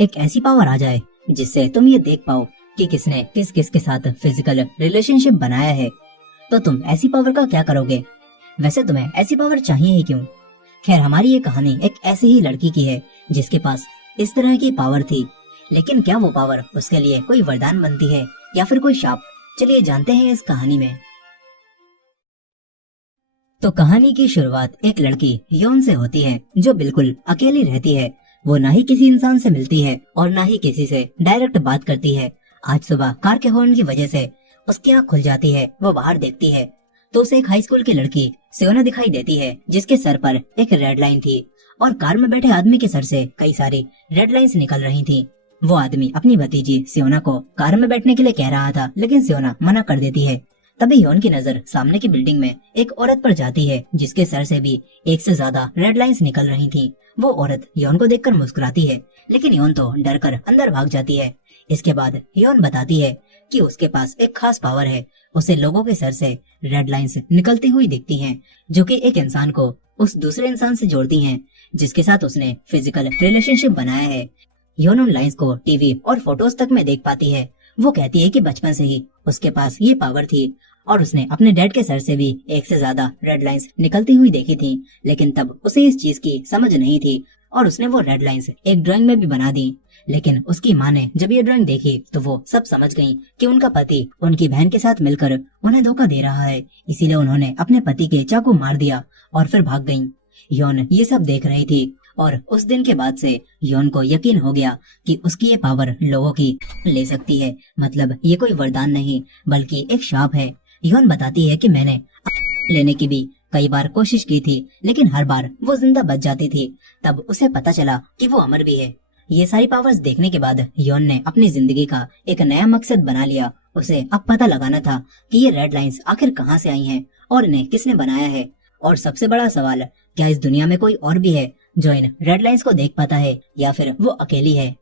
एक ऐसी पावर आ जाए जिससे तुम ये देख पाओ कि किसने किस किस के साथ फिजिकल रिलेशनशिप बनाया है, तो तुम ऐसी पावर का क्या करोगे? वैसे तुम्हें ऐसी पावर चाहिए ही क्यों? खैर, हमारी ये कहानी एक ऐसी ही लड़की की है जिसके पास इस तरह की पावर थी, लेकिन क्या वो पावर उसके लिए कोई वरदान बनती है या फिर कोई शाप? चलिए जानते हैं इस कहानी में। तो कहानी की शुरुआत एक लड़की योन से होती है जो बिल्कुल अकेली रहती है। वो ना ही किसी इंसान से मिलती है और ना ही किसी से डायरेक्ट बात करती है। आज सुबह कार के हॉर्न की वजह से उसकी आँख खुल जाती है। वो बाहर देखती है तो उसे एक हाई स्कूल की लड़की सियोना दिखाई देती है जिसके सर पर एक रेड लाइन थी और कार में बैठे आदमी के सर से कई सारी रेड लाइंस निकल रही थी। वो आदमी अपनी भतीजी सियोना को कार में बैठने के लिए कह रहा था, लेकिन सियोना मना कर देती है। तभी योन की नजर सामने की बिल्डिंग में एक औरत पर जाती है जिसके सर से भी एक से ज्यादा रेड लाइंस निकल रही थी। वो औरत योन को देखकर मुस्कुराती है, लेकिन योन तो डर कर अंदर भाग जाती है। इसके बाद योन बताती है कि उसके पास एक खास पावर है। उसे लोगों के सर से रेड लाइंस निकलती हुई दिखती हैं, जो कि एक इंसान को उस दूसरे इंसान से जोड़ती हैं जिसके साथ उसने फिजिकल रिलेशनशिप बनाया है। योन उन लाइंस को टीवी और फोटोज तक में देख पाती है। वो कहती है कि बचपन से ही उसके पास ये पावर थी और उसने अपने डैड के सर से भी एक से ज्यादा रेड लाइंस निकलती हुई देखी थी, लेकिन तब उसे इस चीज की समझ नहीं थी और उसने वो रेड लाइंस एक ड्राइंग में भी बना दी। लेकिन उसकी माँ ने जब ये ड्राइंग देखी तो वो सब समझ गई कि उनका पति उनकी बहन के साथ मिलकर उन्हें धोखा दे रहा है। इसीलिए उन्होंने अपने पति के चाकू मार दिया और फिर भाग गयी। योन ये सब देख रही थी और उस दिन के बाद से योन को यकीन हो गया कि उसकी ये पावर लोगों की ले सकती है। मतलब ये कोई वरदान नहीं बल्कि एक शाप है। योन बताती है कि मैंने लेने की भी कई बार कोशिश की थी, लेकिन हर बार वो जिंदा बच जाती थी। तब उसे पता चला कि वो अमर भी है। ये सारी पावर्स देखने के बाद योन ने अपनी जिंदगी का एक नया मकसद बना लिया। उसे अब पता लगाना था कि ये रेड लाइंस आखिर कहाँ से आई हैं और इन्हें किसने बनाया है। और सबसे बड़ा सवाल, क्या इस दुनिया में कोई और भी है जो इन रेड लाइंस को देख पाता है या फिर वो अकेली है?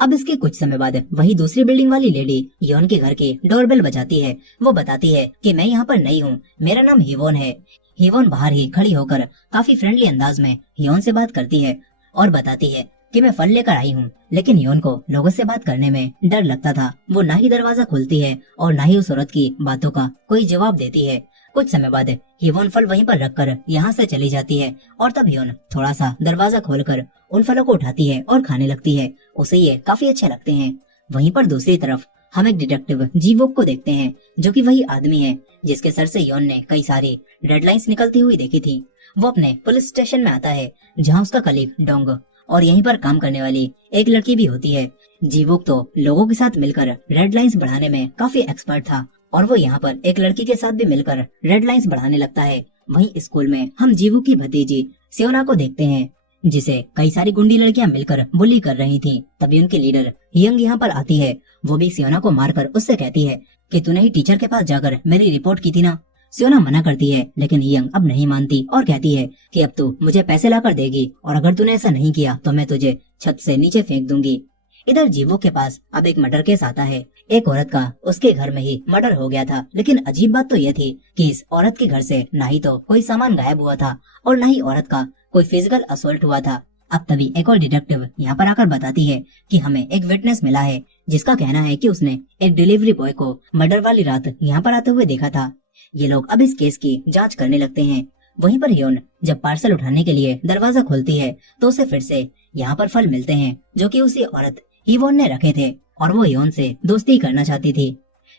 अब इसके कुछ समय बाद वही दूसरी बिल्डिंग वाली लेडी योन के घर की डोरबेल बजाती है। वो बताती है कि मैं यहाँ पर नई हूँ, मेरा नाम हिवोन है। हिवोन बाहर ही खड़ी होकर काफी फ्रेंडली अंदाज में योन से बात करती है और बताती है कि मैं फल लेकर आई हूँ। लेकिन योन को लोगों से बात करने में डर लगता था। वो ना ही दरवाजा खोलती है और ना ही उस औरत की बातों का कोई जवाब देती है। कुछ समय बाद हिवोन फल वहीं पर रखकर यहाँ से चली जाती है और तब हिवोन थोड़ा सा दरवाजा खोलकर उन फलों को उठाती है और खाने लगती है। उसे ये काफी अच्छे लगते हैं। वहीं पर दूसरी तरफ हम एक डिटेक्टिव जीवोक को देखते हैं, जो कि वही आदमी है जिसके सर से योन ने कई सारी रेड लाइंस निकलती हुई देखी थी। वो अपने पुलिस स्टेशन में आता है जहाँ उसका कलीग डोंग और यहीं पर काम करने वाली एक लड़की भी होती है। जीवोक तो लोगों के साथ मिलकर रेड लाइंस बढ़ाने में काफी एक्सपर्ट था और वो यहाँ पर एक लड़की के साथ भी मिलकर रेड लाइंस बढ़ाने लगता है। वहीं स्कूल में हम जीवू की भतीजी सियोना को देखते हैं जिसे कई सारी गुंडी लड़कियां मिलकर बुली कर रही थी। तभी उनकी लीडर यंग यहाँ पर आती है। वो भी सियोना को मारकर उससे कहती है कि तूने ही टीचर के पास जाकर मेरी रिपोर्ट की थी ना। सियोना मना करती है, लेकिन यंग अब नहीं मानती और कहती है कि अब तू मुझे पैसे लाकर देगी और अगर तूने ऐसा नहीं किया तो मैं तुझे छत से नीचे फेंक दूंगी। इधर जीवो के पास अब एक मर्डर केस आता है। एक औरत का उसके घर में ही मर्डर हो गया था, लेकिन अजीब बात तो यह थी कि इस औरत के घर से ना ही तो कोई सामान गायब हुआ था और ना ही औरत का कोई फिजिकल असोल्ट हुआ था। अब तभी एक और डिटेक्टिव यहाँ पर आकर बताती है कि हमें एक विटनेस मिला है जिसका कहना है कि उसने एक डिलीवरी बॉय को मर्डर वाली रात यहाँ पर आते हुए देखा था। ये लोग अब इस केस की जांच करने लगते हैं। वहीं पर योन जब पार्सल उठाने के लिए दरवाजा खोलती है तो उसे फिर से यहाँ पर फल मिलते हैं जो कि उसी औरत हिवोन ने रखे थे और वो योन से दोस्ती करना चाहती थी।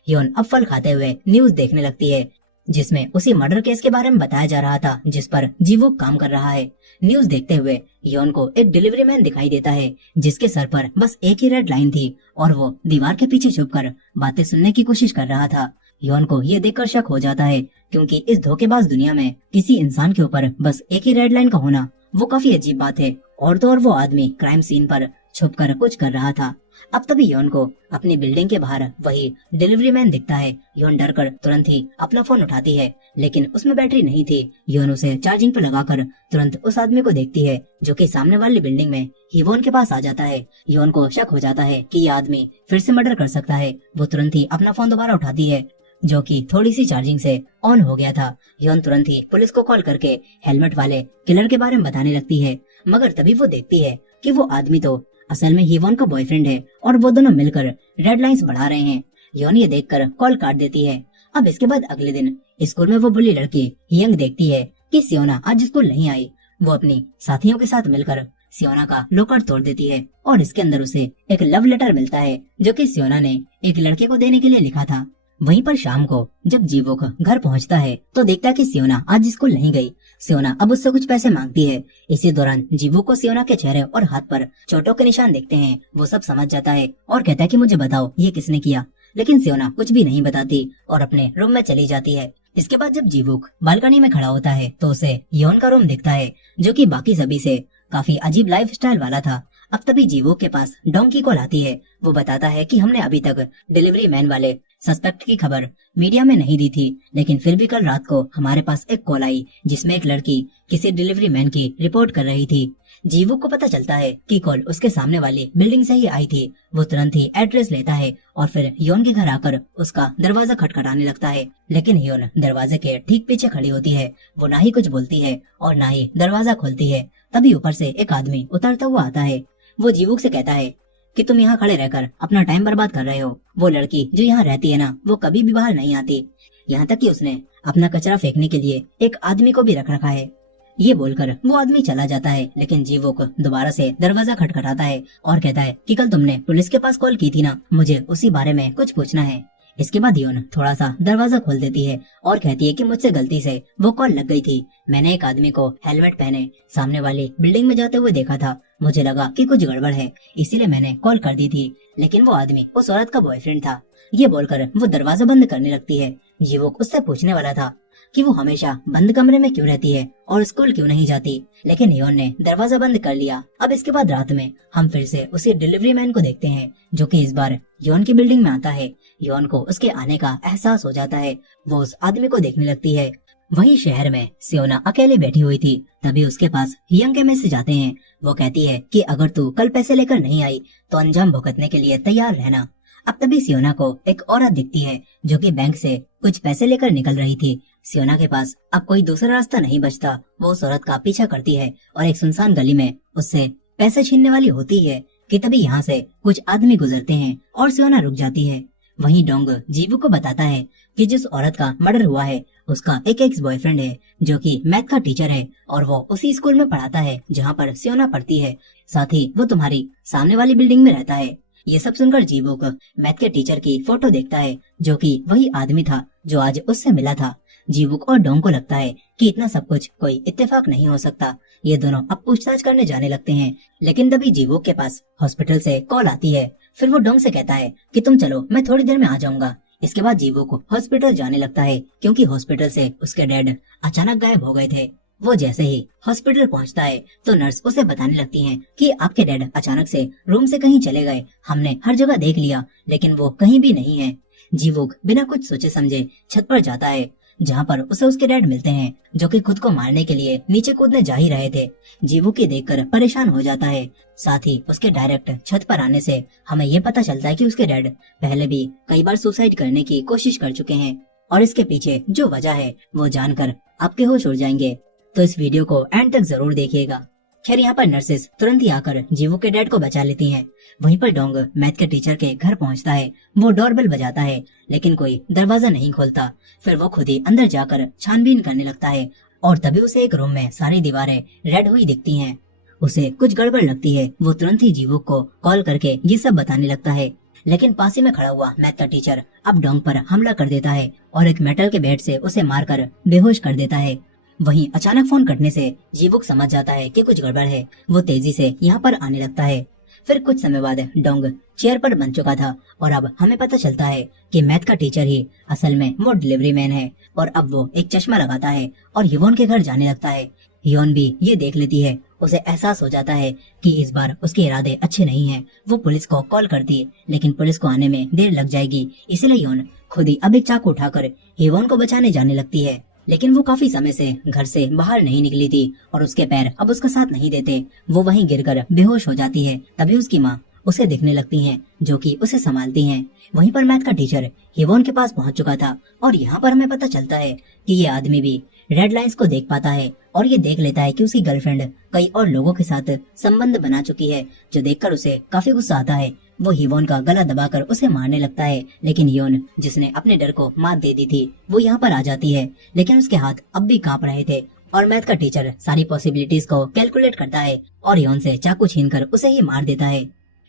योन अब फल खाते हुए न्यूज देखने लगती है जिसमें उसी मर्डर केस के बारे में बताया जा रहा था जिस पर जीवो काम कर रहा है। न्यूज देखते हुए योन को एक डिलीवरी मैन दिखाई देता है जिसके सर पर बस एक ही रेड लाइन थी और वो दीवार के पीछे छुपकर बातें सुनने की कोशिश कर रहा था। योन को ये देखकर शक हो जाता है क्योंकि इस धोखेबाज दुनिया में किसी इंसान के ऊपर बस एक ही रेड लाइन का होना वो काफी अजीब बात है। और तो और वो आदमी क्राइम सीन पर छुपकर कुछ कर रहा था। अब तभी योन को अपनी बिल्डिंग के बाहर वही डिलीवरी मैन दिखता है। योन डरकर तुरंत ही अपना फोन उठाती है, लेकिन उसमें बैटरी नहीं थी। योन उसे चार्जिंग पर लगाकर तुरंत उस आदमी को देखती है जो कि सामने वाली बिल्डिंग में हिवोन के पास आ जाता है। योन को शक हो जाता है कि ये आदमी फिर से मर्डर कर सकता है। वो तुरंत ही अपना फोन दोबारा उठाती है जो कि थोड़ी सी चार्जिंग से ऑन हो गया था। योन तुरंत ही पुलिस को कॉल करके हेलमेट वाले किलर के बारे में बताने लगती है, मगर तभी वो देखती है कि वो आदमी तो असल में हिवॉन का बॉयफ्रेंड है और वो दोनों मिलकर रेड लाइंस बढ़ा रहे हैं। योन ये देखकर कॉल काट देती है। अब इसके बाद अगले दिन स्कूल में वो बुली लड़की यंग देखती है कि सियोना आज स्कूल नहीं आई। वो अपनी साथियों के साथ मिलकर सियोना का लॉकर तोड़ देती है और इसके अंदर उसे एक लव लेटर मिलता है जो कि सियोना ने एक लड़के को देने के लिए लिखा था। वहीं पर शाम को जब जीवोक घर पहुंचता है तो देखता है कि सियोना आज स्कूल नहीं गई। सियोना अब उससे कुछ पैसे मांगती है। इसी दौरान जीवोक को सियोना के चेहरे और हाथ पर चोटों के निशान देखते हैं। वो सब समझ जाता है और कहता है कि मुझे बताओ ये किसने किया, लेकिन सियोना कुछ भी नहीं बताती और अपने रूम में चली जाती है। इसके बाद जब जीवोक बालकनी में खड़ा होता है तो उसे योन का रूम दिखता है जो कि बाकी सभी से काफी अजीब लाइफस्टाइल वाला था। अब तभी जीवोक के पास डोंकी कॉल आती है। वो बताता है कि हमने अभी तक डिलीवरी मैन वाले सस्पेक्ट की खबर मीडिया में नहीं दी थी, लेकिन फिर भी कल रात को हमारे पास एक कॉल आई जिसमें एक लड़की किसी डिलीवरी मैन की रिपोर्ट कर रही थी। जीवोक को पता चलता है कि कॉल उसके सामने वाली बिल्डिंग से ही आई थी। वो तुरंत ही एड्रेस लेता है और फिर योन के घर आकर उसका दरवाजा खटखटाने लगता है, लेकिन योन दरवाजे के ठीक पीछे खड़ी होती है। वो ना ही कुछ बोलती है और ना ही दरवाजा खोलती है। तभी ऊपर से एक आदमी उतरता हुआ आता है। वो जीवोक से कहता है कि तुम यहाँ खड़े रहकर अपना टाइम बर्बाद कर रहे हो। वो लड़की जो यहाँ रहती है ना, वो कभी भी बाहर नहीं आती। यहाँ तक कि उसने अपना कचरा फेंकने के लिए एक आदमी को भी रख रखा है। ये बोलकर वो आदमी चला जाता है, लेकिन जीवोक दोबारा से दरवाजा खटखटाता है और कहता है कि कल तुमने पुलिस के पास कॉल की थी ना, मुझे उसी बारे में कुछ पूछना है। इसके बाद योन थोड़ा सा दरवाजा खोल देती है और कहती है कि मुझसे गलती से वो कॉल लग गई थी। मैंने एक आदमी को हेलमेट पहने सामने वाली बिल्डिंग में जाते हुए देखा था। मुझे लगा कि कुछ गड़बड़ है, इसीलिए मैंने कॉल कर दी थी, लेकिन वो आदमी उस औरत का बॉयफ्रेंड था। ये बोलकर वो दरवाजा बंद करने लगती है। जीवोक उससे पूछने वाला था कि वो हमेशा बंद कमरे में क्यों रहती है और स्कूल क्यों नहीं जाती, लेकिन योन ने दरवाजा बंद कर लिया। अब इसके बाद रात में हम फिर से उसी डिलीवरी मैन को देखते हैं जो कि इस बार योन की बिल्डिंग में आता है। योन को उसके आने का एहसास हो जाता है। वो उस आदमी को देखने लगती है। वहीं शहर में सियोना अकेले बैठी हुई थी। तभी उसके पास यंग के मैसेज आते हैं। वो कहती है कि अगर तू कल पैसे लेकर नहीं आई तो अंजाम भुगतने के लिए तैयार रहना। अब तभी सियोना को एक औरत दिखती है जो कि बैंक से कुछ पैसे लेकर निकल रही थी। सियोना के पास अब कोई दूसरा रास्ता नहीं बचता। वो उस औरत का पीछा करती है और एक सुनसान गली में उससे पैसे छीनने वाली होती है कि तभी यहाँ से कुछ आदमी गुजरते हैं और सियोना रुक जाती है। वहीं डोंग जीवू को बताता है कि जिस औरत का मर्डर हुआ है उसका एक एक्स बॉयफ्रेंड है जो कि मैथ का टीचर है और वो उसी स्कूल में पढ़ाता है जहाँ पर सियोना पढ़ती है। साथ ही वो तुम्हारी सामने वाली बिल्डिंग में रहता है। ये सब सुनकर जीवू को मैथ के टीचर की फोटो देखता है जो कि वही आदमी था जो आज उससे मिला था। जीवुक और डोंग को लगता है कि इतना सब कुछ कोई इत्तेफाक नहीं हो सकता। ये दोनों अब पूछताछ करने जाने लगते हैं, लेकिन तभी जीवुक के पास हॉस्पिटल से कॉल आती है। फिर वो डोंग से कहता है कि तुम चलो, मैं थोड़ी देर में आ जाऊंगा। इसके बाद जीवुक हॉस्पिटल जाने लगता है क्योंकि हॉस्पिटल से उसके डैड अचानक गायब हो गए थे। वो जैसे ही हॉस्पिटल पहुंचता है तो नर्स उसे बताने लगती हैं कि आपके डैड अचानक से रूम से कहीं चले गए। हमने हर जगह देख लिया लेकिन वो कहीं भी नहीं है। जीवुक बिना कुछ सोचे समझे छत पर जाता है जहाँ पर उसे उसके डैड मिलते हैं जो कि खुद को मारने के लिए नीचे कूदने जा ही रहे थे। जीवुक ये देखकर परेशान हो जाता है। साथ ही उसके डायरेक्ट छत पर आने से हमें ये पता चलता है कि उसके डैड पहले भी कई बार सुसाइड करने की कोशिश कर चुके हैं और इसके पीछे जो वजह है वो जानकर आपके होश उड़ जाएंगे। तो इस वीडियो को एंड तक जरूर देखिएगा। खैर यहाँ पर नर्सेस तुरंत ही आकर जीवू के डैड को बचा लेती हैं। वहीं पर डोंग मैथ के टीचर के घर पहुँचता है। वो डोरबेल बजाता है लेकिन कोई दरवाजा नहीं खोलता। फिर वो खुद ही अंदर जाकर छानबीन करने लगता है और तभी उसे एक रूम में सारी दीवारें रेड हुई दिखती हैं। उसे कुछ गड़बड़ लगती है। वो तुरंत ही जीवू को कॉल करके ये सब बताने लगता है, लेकिन पास ही में खड़ा हुआ मैथ का टीचर अब डोंग पर हमला कर देता है और एक मेटल के बैट से उसे मारकर बेहोश कर देता है। वहीं अचानक फोन कटने से जीवुक समझ जाता है कि कुछ गड़बड़ है। वो तेजी से यहाँ पर आने लगता है। फिर कुछ समय बाद डोंग चेयर पर बन चुका था और अब हमें पता चलता है कि मैथ का टीचर ही असल में वो डिलीवरी मैन है और अब वो एक चश्मा लगाता है और हिवोन के घर जाने लगता है। हिवोन भी ये देख लेती है। उसे एहसास हो जाता है कि इस बार उसके इरादे अच्छे नहीं हैं। वो पुलिस को कॉल करती लेकिन पुलिस को आने में देर लग जाएगी, इसलिए हिवोन खुद ही अब एक चाकू उठाकर हिवोन को बचाने जाने लगती है। लेकिन वो काफी समय से घर से बाहर नहीं निकली थी और उसके पैर अब उसका साथ नहीं देते। वो वहीं गिरकर बेहोश हो जाती है। तभी उसकी माँ उसे देखने लगती हैं जो कि उसे संभालती हैं। वहीं पर मैथ का टीचर हिवोन के पास पहुंच चुका था और यहाँ पर हमें पता चलता है कि ये आदमी भी रेड लाइंस को देख पाता है और ये देख लेता है कि उसकी गर्लफ्रेंड कई और लोगों के साथ संबंध बना चुकी है, जो देखकर उसे काफी गुस्सा आता है। वो हिवोन का गला दबाकर उसे मारने लगता है, लेकिन हियोन, जिसने अपने डर को मात दे दी थी, वो यहाँ पर आ जाती है। लेकिन उसके हाथ अब भी कांप रहे थे और मैथ का टीचर सारी पॉसिबिलिटीज को कैलकुलेट करता है और हियोन से चाकू छीनकर उसे ही मार देता है।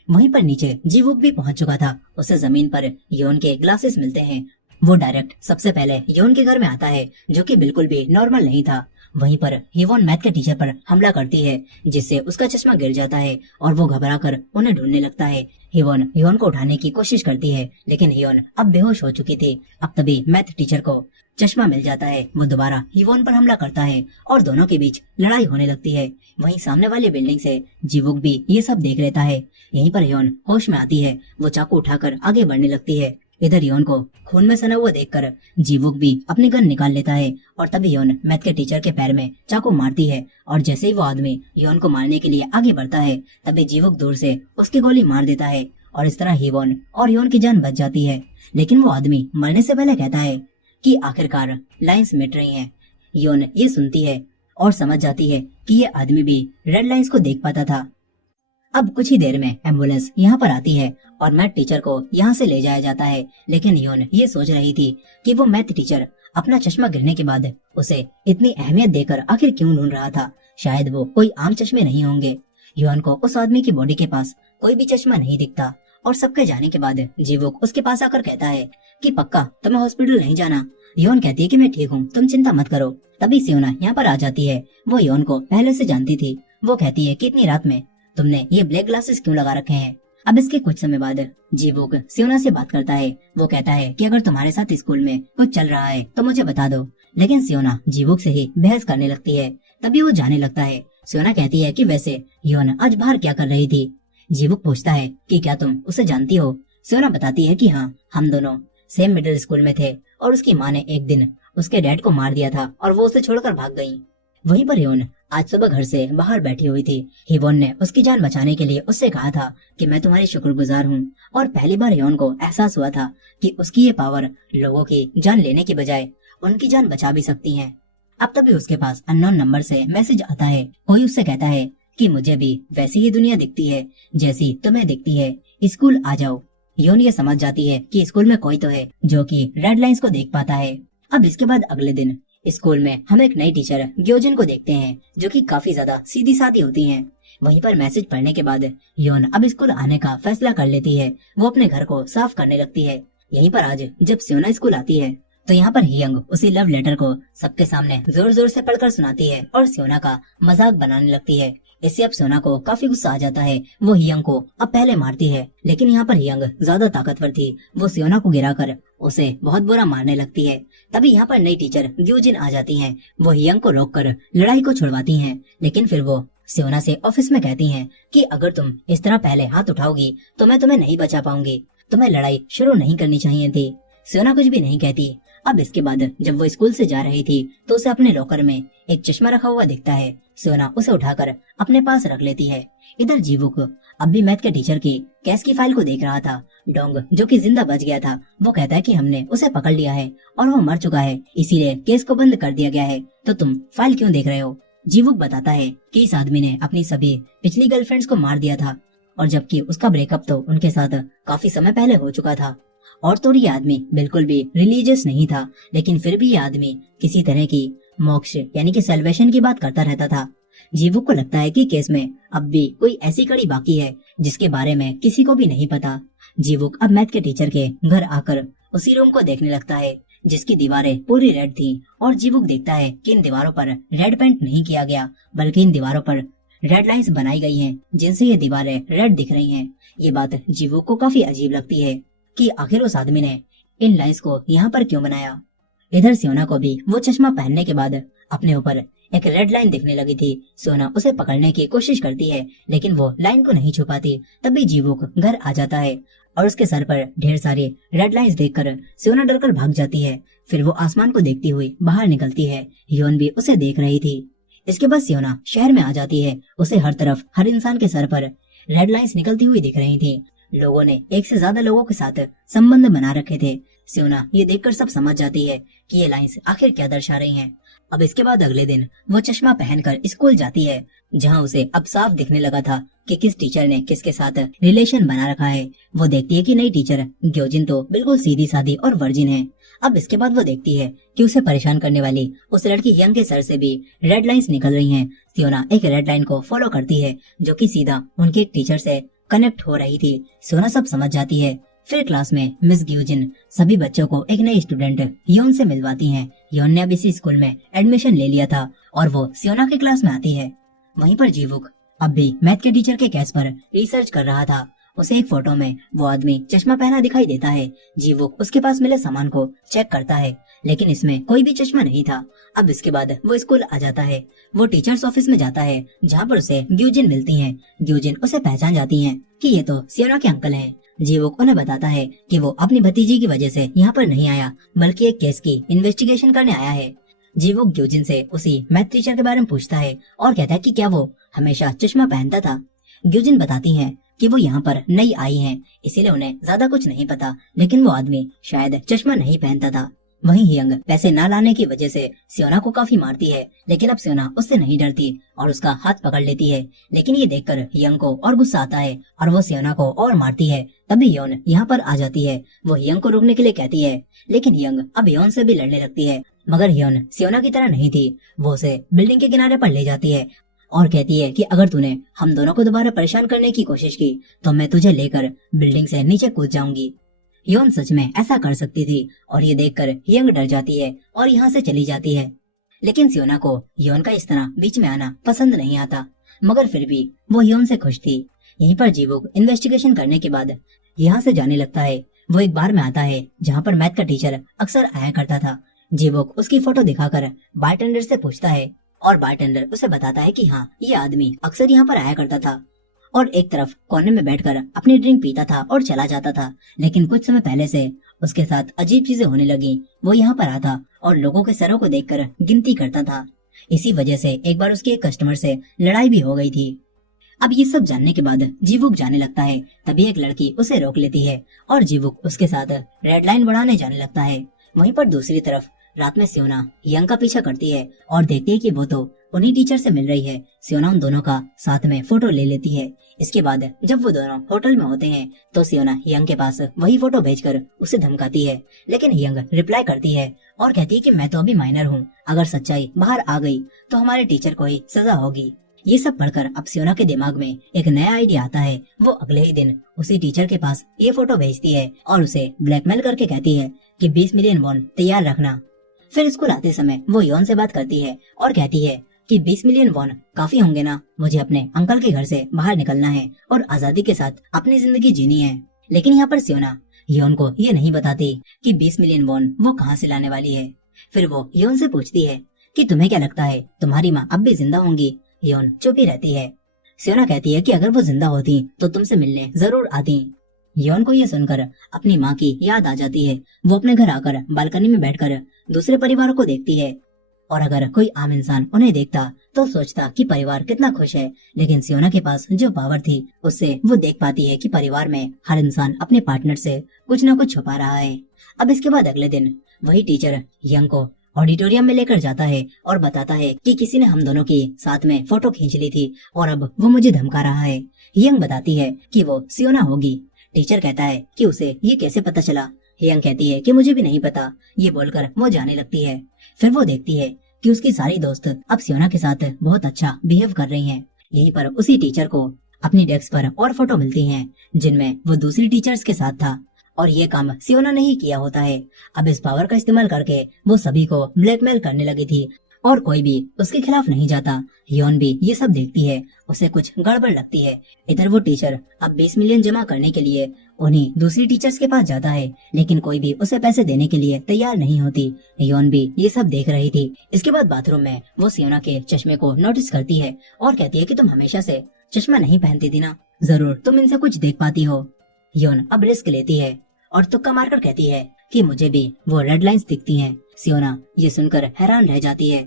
वहीं पर नीचे जीवुक भी पहुंच चुका था। उसे जमीन पर हियोन के ग्लासेस मिलते हैं। वो डायरेक्ट सबसे पहले हियोन के घर में आता है, जो कि बिल्कुल भी नॉर्मल नहीं था। वहीं पर हिवोन मैथ के टीचर पर हमला करती है, जिससे उसका चश्मा गिर जाता है और वो घबराकर उन्हें ढूंढने लगता है। हियोन को उठाने की कोशिश करती है, लेकिन हियोन अब बेहोश हो चुकी थी। अब तभी मैथ टीचर को चश्मा मिल जाता है। वो दोबारा हिवोन पर हमला करता है और दोनों के बीच लड़ाई होने लगती है। वहीं सामने वाली बिल्डिंग से जीवुक भी ये सब देख लेता है। यहीं पर हियोन होश में आती है। वो चाकू उठाकर आगे बढ़ने लगती है। इधर हियोन को खून में सना हुआ देखकर जीवुक भी अपनी गन निकाल लेता है और तभी हियोन मैथ के टीचर के पैर में चाकू मारती है। और जैसे ही वो आदमी हियोन को मारने के लिए आगे बढ़ता है, तभी जीवुक दूर से उसकी गोली मार देता है और इस तरह हिवोन और हियोन की जान बच जाती है। लेकिन वो आदमी मरने से पहले कहता है कि आखिरकार लाइंस मिट रही हैं। हियोन ये सुनती है और समझ जाती है कि ये आदमी भी रेड लाइंस को देख पाता था। अब कुछ ही देर में एम्बुलेंस यहाँ पर आती है और मैथ टीचर को यहाँ से ले जाया जाता है। लेकिन हियोन ये सोच रही थी कि वो मैथ टीचर अपना चश्मा गिरने के बाद उसे इतनी अहमियत देकर आखिर क्यों ढूंढ रहा था। शायद वो कोई आम चश्मे नहीं होंगे। हियोन को उस आदमी की बॉडी के पास कोई भी चश्मा नहीं दिखता और सबके जाने के बाद जीवुक उसके पास आकर कहता है कि पक्का तुम्हें हॉस्पिटल नहीं जाना। हियोन कहती है कि मैं ठीक हूँ, तुम चिंता मत करो। तभी सियोना यहाँ पर आ जाती है। वो हियोन को पहले से जानती थी। वो कहती है कि इतनी रात में तुमने ये ब्लैक ग्लासेस क्यों लगा रखे हैं। अब इसके कुछ समय बाद जीवुक सियोना से बात करता है। वो कहता है कि अगर तुम्हारे साथ स्कूल में कुछ चल रहा है तो मुझे बता दो। लेकिन सियोना जीवुक से ही बहस करने लगती है। तभी वो जाने लगता है। सियोना कहती है कि वैसे हियोन आज बाहर क्या कर रही थी। जीवुक पूछता है कि क्या तुम उसे जानती हो। सियोना बताती है कि हाँ, हम दोनों सेम मिडिल स्कूल में थे और उसकी माँ ने एक दिन उसके डैड को मार दिया था और वो उसे छोड़कर भाग गई। वहीं पर हियोन आज सुबह घर से बाहर बैठी हुई थी। हिवोन ने उसकी जान बचाने के लिए उससे कहा था कि मैं तुम्हारी शुक्रगुजार हूँ। और पहली बार हियोन को एहसास हुआ था कि उसकी ये पावर लोगों की जान लेने की बजाय उनकी जान बचा भी सकती है। अब तभी उसके पास अननोन नंबर से मैसेज आता है। कोई उससे कहता है कि मुझे भी वैसी ही दुनिया दिखती है जैसी तुम्हें दिखती है, स्कूल आ जाओ। हियोन ये समझ जाती है कि स्कूल में कोई तो है जो कि रेड लाइंस को देख पाता है। अब इसके बाद अगले दिन स्कूल में हम एक नई टीचर ग्योजिन को देखते हैं, जो कि काफी ज्यादा सीधी सादी होती हैं। वहीं पर मैसेज पढ़ने के बाद हियोन अब स्कूल आने का फैसला कर लेती है। वो अपने घर को साफ करने लगती है। यहीं पर आज जब सियोना स्कूल आती है तो यहाँ पर हियंग उसी लव लेटर को सबके सामने जोर जोर से पढ़कर सुनाती है और सियोना का मजाक बनाने लगती है। इससे अब सियोना को काफी गुस्सा आ जाता है। वो हियंग को अब पहले मारती है, लेकिन यहाँ पर हियंग ज्यादा ताकतवर थी। वो सियोना को गिराकर उसे बहुत बुरा मारने लगती है। तभी यहाँ पर नई टीचर ग्योजिन आ जाती हैं। वो हियंग को रोककर लड़ाई को छुड़वाती हैं, लेकिन फिर वो सियोना से ऑफिस में कहती हैं कि अगर तुम इस तरह पहले हाथ उठाओगी तो मैं तुम्हें नहीं बचा पाऊंगी। तुम्हें लड़ाई शुरू नहीं करनी चाहिए थी। सियोना कुछ भी नहीं कहती। अब इसके बाद जब वो स्कूल से जा रही थी तो उसे अपने लॉकर में एक चश्मा रखा हुआ दिखता है। सियोना उसे उठाकर अपने पास रख लेती है। इधर जीवुक अब भी मैथ के टीचर की केस की फाइल को देख रहा था। डोंग, जो कि जिंदा बच गया था, वो कहता है कि हमने उसे पकड़ लिया है और वो मर चुका है, इसीलिए केस को बंद कर दिया गया है। तो तुम फाइल क्यों देख रहे हो। जीवुक बताता है कि इस आदमी ने अपनी सभी पिछली गर्लफ्रेंड्स को मार दिया था, और जबकि उसका ब्रेकअप तो उनके साथ काफी समय पहले हो चुका था। और तो ये आदमी बिल्कुल भी रिलीजियस नहीं था, लेकिन फिर भी ये आदमी किसी तरह की मोक्ष यानी कि सैल्वेशन की बात करता रहता था। जीवुक को लगता है कि केस में अब भी कोई ऐसी कड़ी बाकी है जिसके बारे में किसी को भी नहीं पता। जीवुक अब मैथ के टीचर के घर आकर उसी रूम को देखने लगता है जिसकी दीवारें पूरी रेड थी, और जीवुक देखता है कि इन दीवारों पर रेड पेंट नहीं किया गया, बल्कि इन दीवारों पर रेड लाइंस बनाई गई हैं, जिनसे ये दीवारें रेड दिख रही हैं। ये बात जीवुक को काफी अजीब लगती है कि आखिर उस आदमी ने इन लाइंस को यहाँ पर क्यों बनाया। इधर सियोना को भी वो चश्मा पहनने के बाद अपने ऊपर एक रेड लाइन दिखने लगी थी। सियोना उसे पकड़ने की कोशिश करती है, लेकिन वो लाइन को नहीं छू पाती। तभी जीवुक घर आ जाता है और उसके सर पर ढेर सारी रेड लाइंस देखकर सियोना डरकर भाग जाती है। फिर वो आसमान को देखती हुई बाहर निकलती है। हियोन भी उसे देख रही थी। इसके बाद सियोना शहर में आ जाती है। उसे हर तरफ हर इंसान के सर पर रेड लाइंस निकलती हुई दिख रही थी। लोगों ने एक से ज्यादा लोगों के साथ संबंध बना रखे थे। सियोना ये देखकर सब समझ जाती है कि ये लाइंस आखिर क्या दर्शा रही हैं। अब इसके बाद अगले दिन वो चश्मा पहनकर स्कूल जाती है, जहाँ उसे अब साफ दिखने लगा था कि किस टीचर ने किसके साथ रिलेशन बना रखा है। वो देखती है कि नई टीचर ग्योजिन तो बिल्कुल सीधी सादी और वर्जिन है। अब इसके बाद वो देखती है कि उसे परेशान करने वाली उस लड़की यंग के सर से भी रेड लाइंस निकल रही हैं। सियोना एक रेड लाइन को फॉलो करती है जो कि सीधा उनके एक टीचर से कनेक्ट हो रही थी। सियोना सब समझ जाती है। फिर क्लास में मिस ग्यूजिन सभी बच्चों को एक नए स्टूडेंट योन से मिलवाती हैं। योन ने अब इसी स्कूल में एडमिशन ले लिया था और वो सियोना के क्लास में आती है। वहीं पर जीवुक अब भी मैथ के टीचर के केस पर रिसर्च कर रहा था। उसे एक फोटो में वो आदमी चश्मा पहना दिखाई देता है। जीवुक उसके पास मिले सामान को चेक करता है, लेकिन इसमें कोई भी चश्मा नहीं था। अब इसके बाद वो स्कूल आ जाता है। वो टीचर्स ऑफिस में जाता है, जहाँ पर उसे ग्यूजिन मिलती है। ग्यूजिन उसे पहचान जाती है कि ये तो सियोना के अंकल हैं। जीवुक उन्हें बताता है कि वो अपनी भतीजी की वजह से यहाँ पर नहीं आया, बल्कि एक केस की इन्वेस्टिगेशन करने आया है। जीवुक ग्यूजिन से उसी मैथ टीचर के बारे में पूछता है और कहता है कि क्या वो हमेशा चश्मा पहनता था। ग्यूजिन बताती है कि वो यहाँ पर नई आई हैं, इसीलिए उन्हें ज्यादा कुछ नहीं पता, लेकिन वो आदमी शायद चश्मा नहीं पहनता था। वहीं हियंग पैसे न लाने की वजह से सियोना को काफी मारती है, लेकिन अब सियोना उससे नहीं डरती और उसका हाथ पकड़ लेती है। लेकिन ये देखकर हियंग को और गुस्सा आता है और वो सियोना को और मारती है। तभी योन यहाँ पर आ जाती है। वो हियंग को रोकने के लिए कहती है, लेकिन हियंग अब योन से भी लड़ने लगती है। मगर हियन सियोना की तरह नहीं थी। वो उसे बिल्डिंग के किनारे पर ले जाती है और कहती है कि अगर तूने हम दोनों को दोबारा परेशान करने की कोशिश की तो मैं तुझे लेकर बिल्डिंग से नीचे कूद जाऊंगी। योन सच में ऐसा कर सकती थी और ये देखकर यंग डर जाती है और यहाँ से चली जाती है। लेकिन सियोना को योन का इस तरह बीच में आना पसंद नहीं आता, मगर फिर भी वो योन से खुश थी। यहीं पर जीवुक इन्वेस्टिगेशन करने के बाद यहाँ से जाने लगता है। वो एक बार में आता है जहाँ पर मैथ का टीचर अक्सर आया करता था। जीवुक उसकी फोटो दिखाकर बारटेंडर से पूछता है और बारटेंडर उसे बताता है कि हाँ, ये आदमी अक्सर यहाँ पर आया करता था और एक तरफ कोने में बैठकर अपनी ड्रिंक पीता था और चला जाता था। लेकिन कुछ समय पहले से उसके साथ अजीब चीजें होने लगी। वो यहाँ पर आता और लोगों के सरों को देखकर गिनती करता था। इसी वजह से एक बार उसके एक कस्टमर से लड़ाई भी हो गई थी। अब ये सब जानने के बाद जीवुक जाने लगता है। तभी एक लड़की उसे रोक लेती है और जीवुक उसके साथ रेड लाइन बढ़ाने जाने लगता है। वहीं पर दूसरी तरफ रात में सियोना यंग का पीछा करती है और देखती है कि वो तो उन्हीं टीचर से मिल रही है। सियोना उन दोनों का साथ में फोटो ले लेती है। इसके बाद जब वो दोनों होटल में होते हैं तो सियोना यंग के पास वही फोटो भेजकर उसे धमकाती है, लेकिन यंग रिप्लाई करती है और कहती है कि मैं तो अभी माइनर हूँ, अगर सच्चाई बाहर आ गई तो हमारे टीचर को ही सजा होगी। ये सब पढ़कर अब सियोना के दिमाग में एक नया आइडिया आता है। वो अगले ही दिन उसी टीचर के पास ये फोटो भेजती है और उसे ब्लैकमेल करके कहती है कि 20 मिलियन वॉन तैयार रखना। फिर स्कूल आते समय वो योन से बात करती है और कहती है कि 20 मिलियन वॉन काफी होंगे ना, मुझे अपने अंकल के घर से बाहर निकलना है और आजादी के साथ अपनी जिंदगी जीनी है। लेकिन यहाँ पर सियोना योन को ये नहीं बताती कि 20 मिलियन वॉन वो कहाँ से लाने वाली है। फिर वो योन से पूछती है कि तुम्हें क्या लगता है तुम्हारी माँ अब भी जिंदा होंगी। योन चुप ही रहती है। सियोना कहती है कि अगर वो जिंदा होती तो तुमसे मिलने जरूर आती। योन को ये सुनकर अपनी माँ की याद आ जाती है। वो अपने घर आकर बालकनी में बैठकर दूसरे परिवारों को देखती है और अगर कोई आम इंसान उन्हें देखता तो सोचता कि परिवार कितना खुश है। लेकिन सियोना के पास जो पावर थी उससे वो देख पाती है कि परिवार में हर इंसान अपने पार्टनर से कुछ न कुछ छुपा रहा है। अब इसके बाद अगले दिन वही टीचर यंग को ऑडिटोरियम में लेकर जाता है और बताता है कि किसी ने हम दोनों की साथ में फोटो खींच ली थी और अब वो मुझे धमका रहा है। यंग बताती है कि वो सियोना होगी। टीचर कहता है कि उसे ये कैसे पता चला। यंग कहती है कि मुझे भी नहीं पता। ये बोलकर वो जाने लगती है। फिर वो देखती है कि उसकी सारी दोस्त अब सियोना के साथ बहुत अच्छा बिहेव कर रही हैं। यहीं पर उसी टीचर को अपनी डेस्क पर और फोटो मिलती हैं जिनमें वो दूसरी टीचर्स के साथ था और ये काम सियोना ने ही किया होता है। अब इस पावर का इस्तेमाल करके वो सभी को ब्लैकमेल करने लगी थी और कोई भी उसके खिलाफ नहीं जाता। योन भी ये सब देखती है, उसे कुछ गड़बड़ लगती है। इधर वो टीचर अब 20 मिलियन जमा करने के लिए उन्हीं दूसरी टीचर्स के पास जाता है, लेकिन कोई भी उसे पैसे देने के लिए तैयार नहीं होती। योन भी ये सब देख रही थी। इसके बाद बाथरूम में वो सियोना के चश्मे को नोटिस करती है और कहती है कि तुम हमेशा से चश्मा नहीं पहनती थी ना, जरूर तुम इनसे कुछ देख पाती हो। योन अब रिस्क लेती है और तुक्का मारकर कहती है कि मुझे भी वो रेड लाइंस दिखती हैं। सियोना ये सुनकर हैरान रह जाती है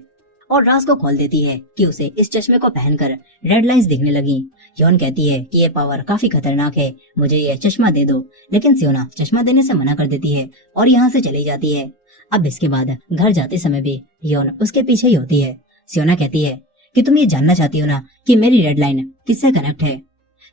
और राज को खोल देती है कि उसे इस चश्मे को पहनकर रेड लाइंस दिखने लगी। योन कहती है कि ये पावर काफी खतरनाक है, मुझे ये चश्मा दे दो। लेकिन सियोना चश्मा देने से मना कर देती है और यहाँ से चली जाती है। अब इसके बाद घर जाते समय भी योन उसके पीछे ही होती है। सियोना कहती है कि तुम ये जानना चाहती हो ना कि मेरी रेड लाइन किससे कनेक्ट है।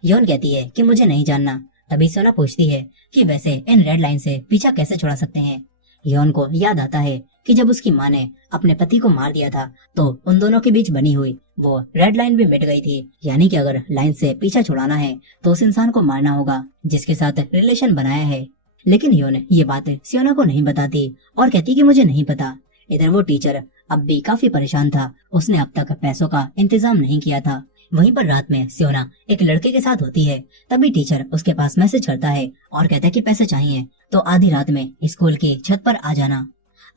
योन कहती है कि मुझे नहीं जानना। तभी सियोना पूछती है कि वैसे इन रेड लाइन से पीछा कैसे छुड़ा सकते हैं। योन को याद आता है कि जब उसकी माँ ने अपने पति को मार दिया था तो उन दोनों के बीच बनी हुई वो रेड लाइन भी मिट गई थी। यानी कि अगर लाइन से पीछा छुड़ाना है तो उस इंसान को मारना होगा जिसके साथ रिलेशन बनाया है। लेकिन योन ये बात सियोना को नहीं बताती और कहती कि मुझे नहीं पता। इधर वो टीचर अब भी काफी परेशान था। उसने अब तक पैसों का इंतजाम नहीं किया था। वहीं पर रात में सियोना एक लड़के के साथ होती है। तभी टीचर उसके पास मैसेज करता है और कहता है कि पैसे चाहिए तो आधी रात में स्कूल की छत पर आ जाना।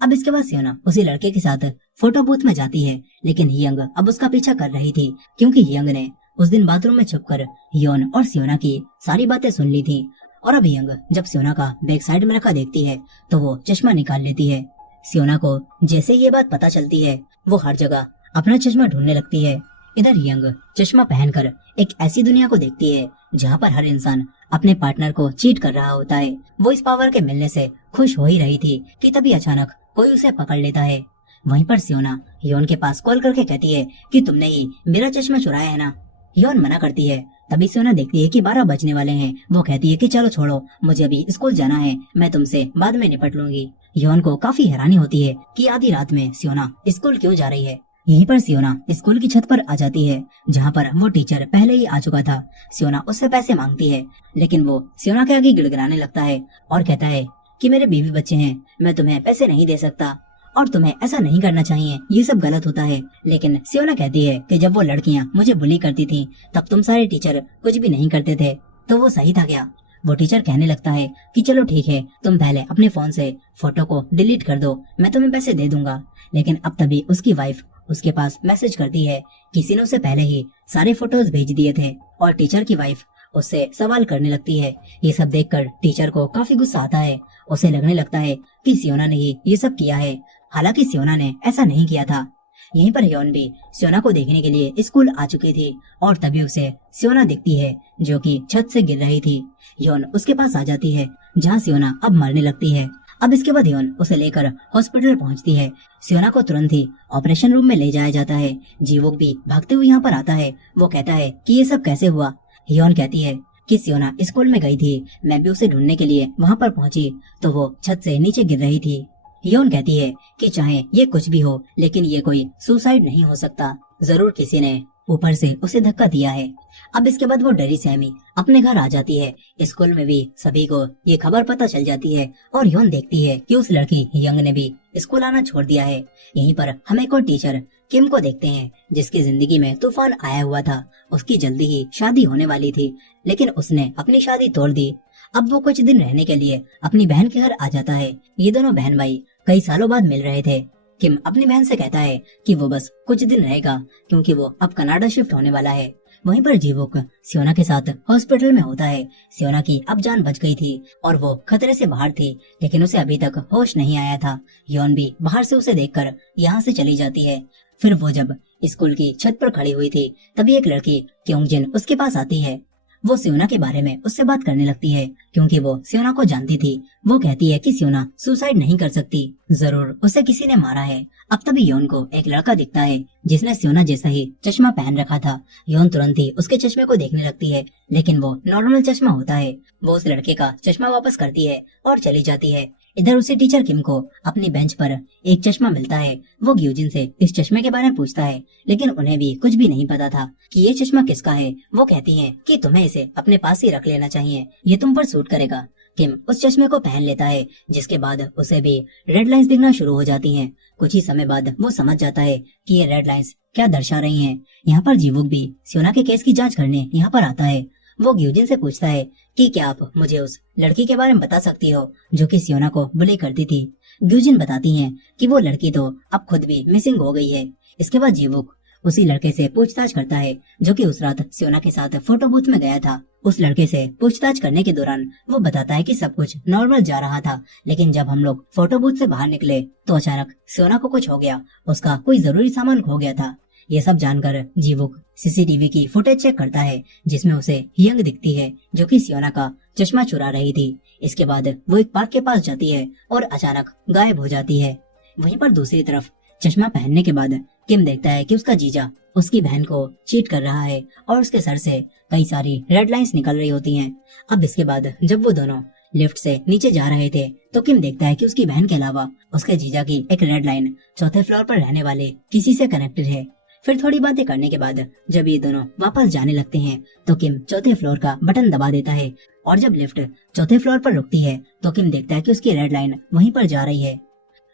अब इसके बाद सियोना उसी लड़के के साथ फोटो बूथ में जाती है। लेकिन हियंग अब उसका पीछा कर रही थी क्योंकि हियंग ने उस दिन बाथरूम में छुपकर योन और सियोना की सारी बातें सुन ली थी। और अब हियंग जब सियोना का बैक साइड में रखा देखती है तो वो चश्मा निकाल लेती है। सियोना को जैसे ये बात पता चलती है वो हर जगह अपना चश्मा ढूंढने लगती है। इधर यंग चश्मा पहनकर एक ऐसी दुनिया को देखती है जहाँ पर हर इंसान अपने पार्टनर को चीट कर रहा होता है। वो इस पावर के मिलने से खुश हो ही रही थी कि तभी अचानक कोई उसे पकड़ लेता है। वहीं पर सियोना योन के पास कॉल करके कहती है कि तुमने ही मेरा चश्मा चुराया है ना। योन मना करती है। तभी सियोना देखती है कि 12 बजने वाले हैं। वो कहती है कि चलो छोड़ो, मुझे अभी स्कूल जाना है, मैं तुमसे बाद में निपट लूंगी। योन को काफी हैरानी होती है कि आधी रात में सियोना स्कूल क्यों जा रही है। यहीं पर सियोना स्कूल की छत पर आ जाती है जहाँ पर वो टीचर पहले ही आ चुका था। सियोना उससे पैसे मांगती है लेकिन वो सियोना के आगे गिड़गिड़ाने लगता है और कहता है कि मेरे बीवी बच्चे हैं, मैं तुम्हें पैसे नहीं दे सकता और तुम्हें ऐसा नहीं करना चाहिए, ये सब गलत होता है। लेकिन सियोना कहती है कि जब वो लड़कियां मुझे बुली करती थी तब तुम सारे टीचर कुछ भी नहीं करते थे, तो वो सही था क्या। वो टीचर कहने लगता है कि चलो ठीक है, तुम पहले अपने फोन से फोटो को डिलीट कर दो, मैं तुम्हें पैसे दे दूंगा। लेकिन अब तभी उसकी वाइफ उसके पास मैसेज करती है किसी ने उसे पहले ही सारे फोटोज भेज दिए थे और टीचर की वाइफ उससे सवाल करने लगती है। ये सब देखकर टीचर को काफी गुस्सा आता है। उसे लगने लगता है कि सियोना ने ही ये सब किया है, हालांकि सियोना ने ऐसा नहीं किया था। यहीं पर योन भी सियोना को देखने के लिए स्कूल आ चुकी थी और तभी उसे सियोना दिखती है जो कि छत से गिर रही थी। योन उसके पास आ जाती है जहाँ सियोना अब मरने लगती है। अब इसके बाद योन उसे लेकर हॉस्पिटल पहुंचती है। सियोना को तुरंत ही ऑपरेशन रूम में ले जाया जाता है। जीवोक भी भागते हुए यहाँ पर आता है। वो कहता है कि ये सब कैसे हुआ। योन कहती है कि सियोना स्कूल में गई थी, मैं भी उसे ढूंढने के लिए वहाँ पर पहुँची तो वो छत से नीचे गिर रही थी। योन कहती है कि चाहे ये कुछ भी हो लेकिन ये कोई सुसाइड नहीं हो सकता, जरूर किसी ने ऊपर से उसे धक्का दिया है। अब इसके बाद वो डरी सहमी अपने घर आ जाती है। स्कूल में भी सभी को ये खबर पता चल जाती है और योन देखती है कि उस लड़की यंग ने भी स्कूल आना छोड़ दिया है। यहीं पर हम एक और टीचर किम को देखते हैं जिसकी जिंदगी में तूफान आया हुआ था। उसकी जल्दी ही शादी होने वाली थी लेकिन उसने अपनी शादी तोड़ दी। अब वो कुछ दिन रहने के लिए अपनी बहन के घर आ जाता है। ये दोनों बहन भाई कई सालों बाद मिल रहे थे। किम अपनी बहन से कहता है कि वो बस कुछ दिन रहेगा क्योंकि वो अब कनाडा शिफ्ट होने वाला है। वहीं पर जीवोक सियोना के साथ हॉस्पिटल में होता है। सियोना की अब जान बच गई थी और वो खतरे से बाहर थी लेकिन उसे अभी तक होश नहीं आया था। योन भी बाहर से उसे देखकर यहाँ से चली जाती है। फिर वो जब स्कूल की छत पर खड़ी हुई थी तभी एक लड़की क्योंगजिन उसके पास आती है। वो सियोना के बारे में उससे बात करने लगती है क्योंकि वो सियोना को जानती थी। वो कहती है कि सियोना सुसाइड नहीं कर सकती, जरूर उसे किसी ने मारा है। अब तभी योन को एक लड़का दिखता है जिसने सियोना जैसा ही चश्मा पहन रखा था। योन तुरंत ही उसके चश्मे को देखने लगती है लेकिन वो नॉर्मल चश्मा होता है। वो उस लड़के का चश्मा वापस करती है और चली जाती है। इधर उसे टीचर किम को अपनी बेंच पर एक चश्मा मिलता है। वो ग्यूजिन से इस चश्मे के बारे में पूछता है लेकिन उन्हें भी कुछ भी नहीं पता था कि ये चश्मा किसका है। वो कहती हैं कि तुम्हें इसे अपने पास ही रख लेना चाहिए, ये तुम पर सूट करेगा। किम उस चश्मे को पहन लेता है जिसके बाद उसे भी रेड लाइंस दिखना शुरू हो जाती हैं। कुछ ही समय बाद वो समझ जाता है कि ये रेड लाइंस क्या दर्शा रही हैं। यहाँ पर जीवुक भी सियोना के केस की जांच करने यहाँ पर आता है। वो ग्यूजिन से पूछता है कि क्या आप मुझे उस लड़की के बारे में बता सकती हो जो कि सियोना को बुली करती थी। ग्यूजिन बताती हैं कि वो लड़की तो अब खुद भी मिसिंग हो गई है। इसके बाद जीवुक उसी लड़के से पूछताछ करता है जो कि उस रात सियोना के साथ फोटो बूथ में गया था। उस लड़के से पूछताछ करने के दौरान वो बताता है कि सब कुछ नॉर्मल जा रहा था लेकिन जब हम लोग फोटो बूथ से बाहर निकले तो अचानक सियोना को कुछ हो गया, उसका कोई जरूरी सामान खो गया था। ये सब जानकर जीवुक सीसीटीवी की फुटेज चेक करता है जिसमें उसे यंग दिखती है जो कि सियोना का चश्मा चुरा रही थी। इसके बाद वो एक पार्क के पास जाती है और अचानक गायब हो जाती है। वहीं पर दूसरी तरफ चश्मा पहनने के बाद किम देखता है कि उसका जीजा उसकी बहन को चीट कर रहा है और उसके सर से कई सारी रेड लाइंस निकल रही होती हैं। अब इसके बाद जब वो दोनों लिफ्ट से नीचे जा रहे थे तो किम देखता है कि उसकी बहन के अलावा उसके जीजा की एक रेड लाइन चौथे फ्लोर पर रहने वाले किसी से कनेक्टेड है। फिर थोड़ी बातें करने के बाद जब ये दोनों वापस जाने लगते हैं तो किम चौथे फ्लोर का बटन दबा देता है और जब लिफ्ट चौथे फ्लोर पर रुकती है तो किम देखता है कि उसकी रेड लाइन वहीं पर जा रही है।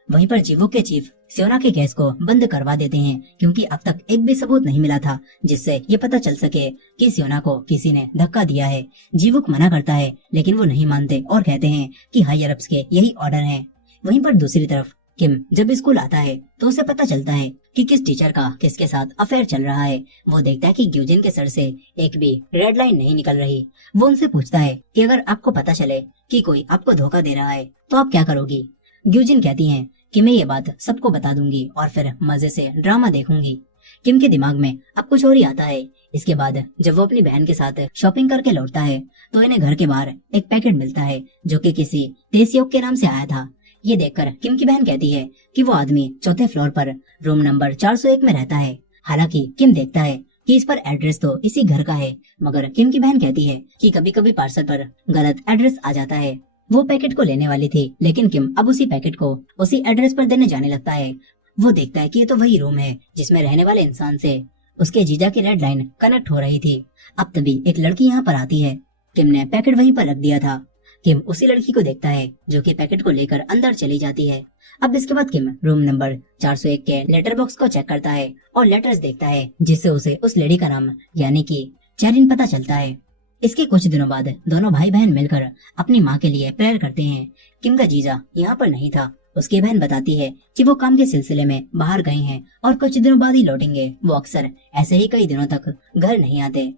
वहीं पर जीवो के चीफ सियोना के गैस को बंद करवा देते हैं क्योंकि अब तक एक भी सबूत नहीं मिला था जिससे ये पता चल सके कि सियोना को किसी ने धक्का दिया है। जीवुक मना करता है लेकिन वो नहीं मानते और कहते हैं कि हायर अप्स के यही ऑर्डर हैं। वहीं पर दूसरी तरफ किम जब स्कूल आता है तो उसे पता चलता है कि किस टीचर का किसके साथ अफेयर चल रहा है। वो देखता है कि ग्यूजिन के सर से एक भी रेड लाइन नहीं निकल रही। वो उनसे पूछता है कि अगर आपको पता चले कि कोई आपको धोखा दे रहा है तो आप क्या करोगी। ग्यूजिन कहती है कि मैं ये बात सबको बता दूंगी और फिर मजे से ड्रामा देखूंगी। किम के दिमाग में अब कुछ और ही आता है। इसके बाद जब वो अपनी बहन के साथ शॉपिंग करके लौटता है तो इन्हें घर के बाहर एक पैकेट मिलता है जो कि किसी तेसियोक के नाम से आया था। ये देखकर किम की बहन कहती है कि वो आदमी चौथे फ्लोर पर रूम नंबर 401 में रहता है। हालांकि किम देखता है कि इस पर एड्रेस तो इसी घर का है, मगर किम की बहन कहती है कि कभी कभी पार्सल पर गलत एड्रेस आ जाता है। वो पैकेट को लेने वाली थी लेकिन किम अब उसी पैकेट को उसी एड्रेस पर देने जाने लगता है। वो देखता है कि ये तो वही रूम है जिसमें रहने वाले इंसान से उसके जीजा की रेड लाइन कनेक्ट हो रही थी। अब तभी एक लड़की यहाँ पर आती है। किम ने पैकेट वहीं पर रख दिया था। किम उसी लड़की को देखता है जो कि पैकेट को लेकर अंदर चली जाती है। अब इसके बाद किम रूम नंबर 401 के लेटर बॉक्स को चेक करता है और लेटर्स देखता है जिससे उसे उस लेडी का नाम यानी कि चेरिन पता चलता है। इसके कुछ दिनों बाद दोनों भाई बहन मिलकर अपनी माँ के लिए प्रेयर करते हैं। किम का जीजा यहाँ पर नहीं था। उसकी बहन बताती है कि वो काम के सिलसिले में बाहर गए हैं और कुछ दिनों बाद ही लौटेंगे। वो अक्सर ऐसे ही कई दिनों तक घर नहीं आते।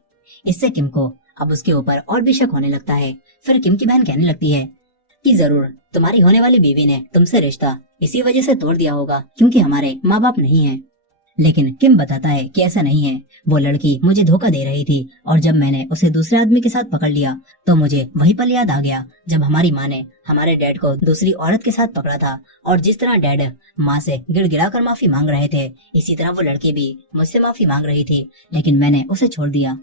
इससे किम को अब उसके ऊपर और भी शक होने लगता है। फिर किम की बहन कहने लगती है कि जरूर तुम्हारी होने वाली बीवी ने तुमसे रिश्ता इसी वजह से तोड़ दिया होगा क्योंकि हमारे माँ बाप नहीं हैं। लेकिन किम बताता है कि ऐसा नहीं है। वो लड़की मुझे धोखा दे रही थी और जब मैंने उसे दूसरे आदमी के साथ पकड़ लिया तो मुझे वही पल याद आ गया जब हमारी माँ ने हमारे डैड को दूसरी औरत के साथ पकड़ा था। और जिस तरह डैड माँ से गिड़गिड़ा कर माफी मांग रहे थे इसी तरह वो लड़की भी मुझसे माफी मांग रही थी लेकिन मैंने उसे छोड़ दिया।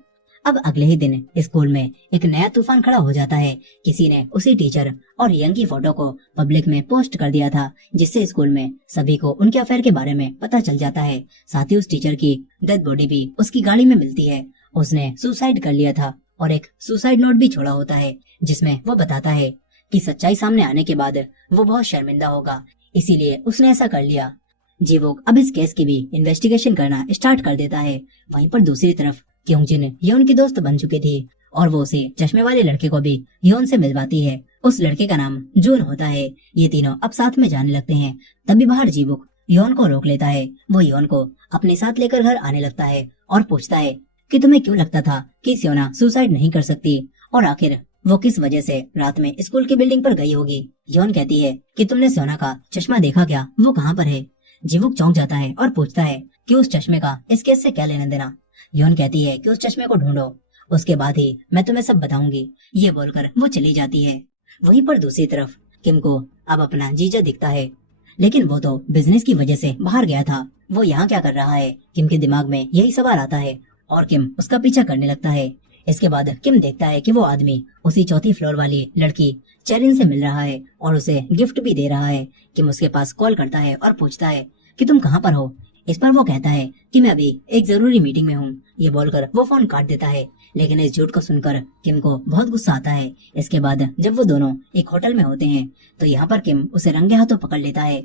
अब अगले ही दिन स्कूल में एक नया तूफान खड़ा हो जाता है। किसी ने उसी टीचर और यंग की फोटो को पब्लिक में पोस्ट कर दिया था जिससे स्कूल में सभी को उनके अफेयर के बारे में पता चल जाता है। साथ ही उस टीचर की डेड बॉडी भी उसकी गाड़ी में मिलती है। उसने सुसाइड कर लिया था और एक सुसाइड नोट भी छोड़ा होता है जिसमें वो बताता है कि सच्चाई सामने आने के बाद वो बहुत शर्मिंदा होगा, इसीलिए उसने ऐसा कर लिया। जीवोक अब इस केस की भी इन्वेस्टिगेशन करना स्टार्ट कर देता है। वहीं पर दूसरी तरफ क्योंजिन योन की दोस्त बन चुकी थी और वो उसे चश्मे वाले लड़के को भी योन से मिलवाती है। उस लड़के का नाम जून होता है। ये तीनों अब साथ में जाने लगते हैं। तभी बाहर जीवुक योन को रोक लेता है। वो योन को अपने साथ लेकर घर आने लगता है और पूछता है कि तुम्हें क्यों लगता था कि सियोना सुसाइड नहीं कर सकती और आखिर वो किस वजह से रात में स्कूल की बिल्डिंग पर गई होगी। योन कहती है कि तुमने सियोना का चश्मा देखा क्या, वो कहाँ पर है। जीवुक चौंक जाता है और पूछता है कि उस चश्मे का इस केस से क्या लेना देना। योन कहती है कि उस चश्मे को ढूंढो, उसके बाद ही मैं तुम्हें सब बताऊंगी। ये बोलकर वो चली जाती है। वहीं पर दूसरी तरफ किम को अब अपना जीजा दिखता है लेकिन वो तो बिजनेस की वजह से बाहर गया था। वो यहाँ क्या कर रहा है, किम के दिमाग में यही सवाल आता है और किम उसका पीछा करने लगता है। इसके बाद किम देखता है कि वो आदमी उसी चौथी फ्लोर वाली लड़की चेरिन से मिल रहा है और उसे गिफ्ट भी दे रहा है। किम उसके पास कॉल करता है और पूछता है कि तुम कहाँ पर हो। इस पर वो कहता है कि मैं अभी एक जरूरी मीटिंग में हूँ। ये बोलकर वो फोन काट देता है लेकिन इस झूठ को सुनकर किम को बहुत गुस्सा आता है। इसके बाद जब वो दोनों एक होटल में होते हैं तो यहाँ पर किम उसे रंगे हाथों पकड़ लेता है।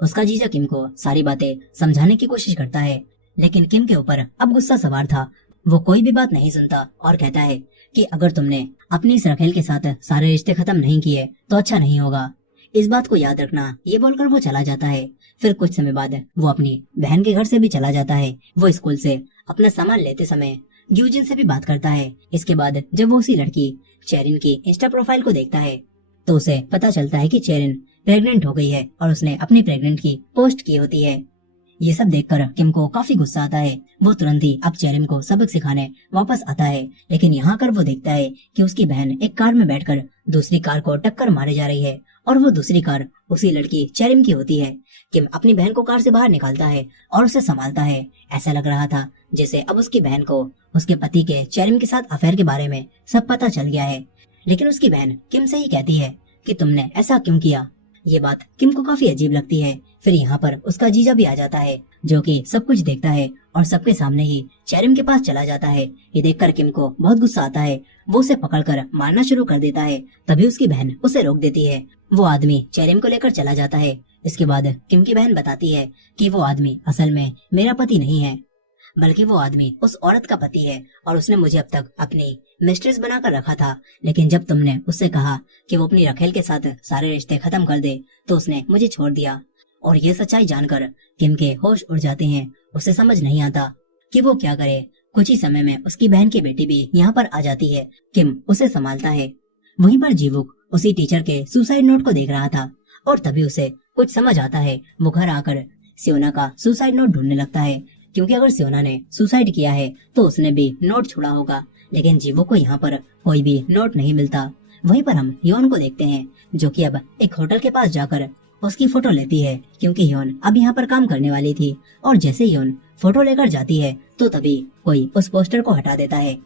उसका जीजा किम को सारी बातें समझाने की कोशिश करता है लेकिन किम के ऊपर अब गुस्सा सवार था। वो कोई भी बात नहीं सुनता और कहता है कि अगर तुमने अपनी इस रखेल के साथ सारे रिश्ते खत्म नहीं किए तो अच्छा नहीं होगा, इस बात को याद रखना। ये बोलकर वो चला जाता है। फिर कुछ समय बाद वो अपनी बहन के घर से भी चला जाता है। वो स्कूल से अपना सामान लेते समय यूजिन से भी बात करता है। इसके बाद जब वो उसी लड़की चेरिन की इंस्टा प्रोफाइल को देखता है तो उसे पता चलता है कि चेरिन प्रेग्नेंट हो गई है और उसने अपनी प्रेग्नेंट की पोस्ट की होती है। ये सब देखकर किम को काफी गुस्सा आता है। वो तुरंत ही अब चेरिम को सबक सिखाने वापस आता है, लेकिन यहाँ कर वो देखता है कि उसकी बहन एक कार में बैठकर दूसरी कार को टक्कर मारे जा रही है और वो दूसरी कार उसी लड़की चेरिम की होती है। किम अपनी बहन को कार से बाहर निकालता है और उसे संभालता है। ऐसा लग रहा था जैसे अब उसकी बहन को उसके पति के चेरिम के साथ अफेयर के बारे में सब पता चल गया है। लेकिन उसकी बहन किम से ही कहती है कि तुमने ऐसा क्यों किया। ये बात किम को काफी अजीब लगती है। फिर यहाँ पर उसका जीजा भी आ जाता है, जो कि सब कुछ देखता है और सबके सामने ही चेरिम के पास चला जाता है। ये देखकर किम को बहुत गुस्सा आता है। वो उसे पकड़कर मारना शुरू कर देता है। तभी उसकी बहन उसे रोक देती है। वो आदमी चेरिम को लेकर चला जाता है। इसके बाद किम की बहन बताती है कि वो आदमी असल में मेरा पति नहीं है, बल्कि वो आदमी उस औरत का पति है और उसने मुझे अब तक अपनी मिस्ट्रेस बनाकर रखा था। लेकिन जब तुमने उससे कहा कि वो अपनी रखेल के साथ सारे रिश्ते खत्म कर दे तो उसने मुझे छोड़ दिया। और ये सच्चाई जानकर किम के होश उड़ जाते हैं। उसे समझ नहीं आता कि वो क्या करे। कुछ ही समय में उसकी बहन की बेटी भी यहाँ पर आ जाती है। किम उसे संभालता है। वहीं पर जीवुक उसी टीचर के सुसाइड नोट को देख रहा था और तभी उसे कुछ समझ आता है। वो घर आकर सियोना का सुसाइड नोट ढूंढने लगता है, क्योंकि अगर सियोना ने सुसाइड किया है तो उसने भी नोट छोड़ा होगा। लेकिन जीवो को यहाँ पर कोई भी नोट नहीं मिलता। वहीं पर हम योन को देखते हैं, जो कि अब एक होटल के पास जाकर उसकी फोटो लेती है, क्योंकि योन अब यहाँ पर काम करने वाली थी। और जैसे योन फोटो लेकर जाती है तो तभी कोई उस पोस्टर को हटा देता है।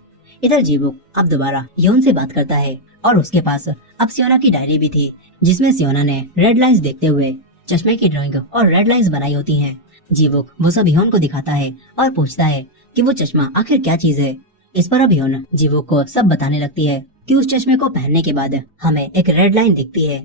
इधर जीवुक अब दोबारा योन से बात करता है और उसके पास अब सियोना की डायरी भी थी, जिसमें सियोना ने रेड लाइंस देखते हुए चश्मे की ड्राइंग और रेड लाइंस बनाई होती हैं। जीवुक वो सब योन को दिखाता है और पूछता है कि वो चश्मा आखिर क्या चीज है। इस पर अब योन जीवुक को सब बताने लगती है कि उस चश्मे को पहनने के बाद हमें एक रेड लाइन दिखती है।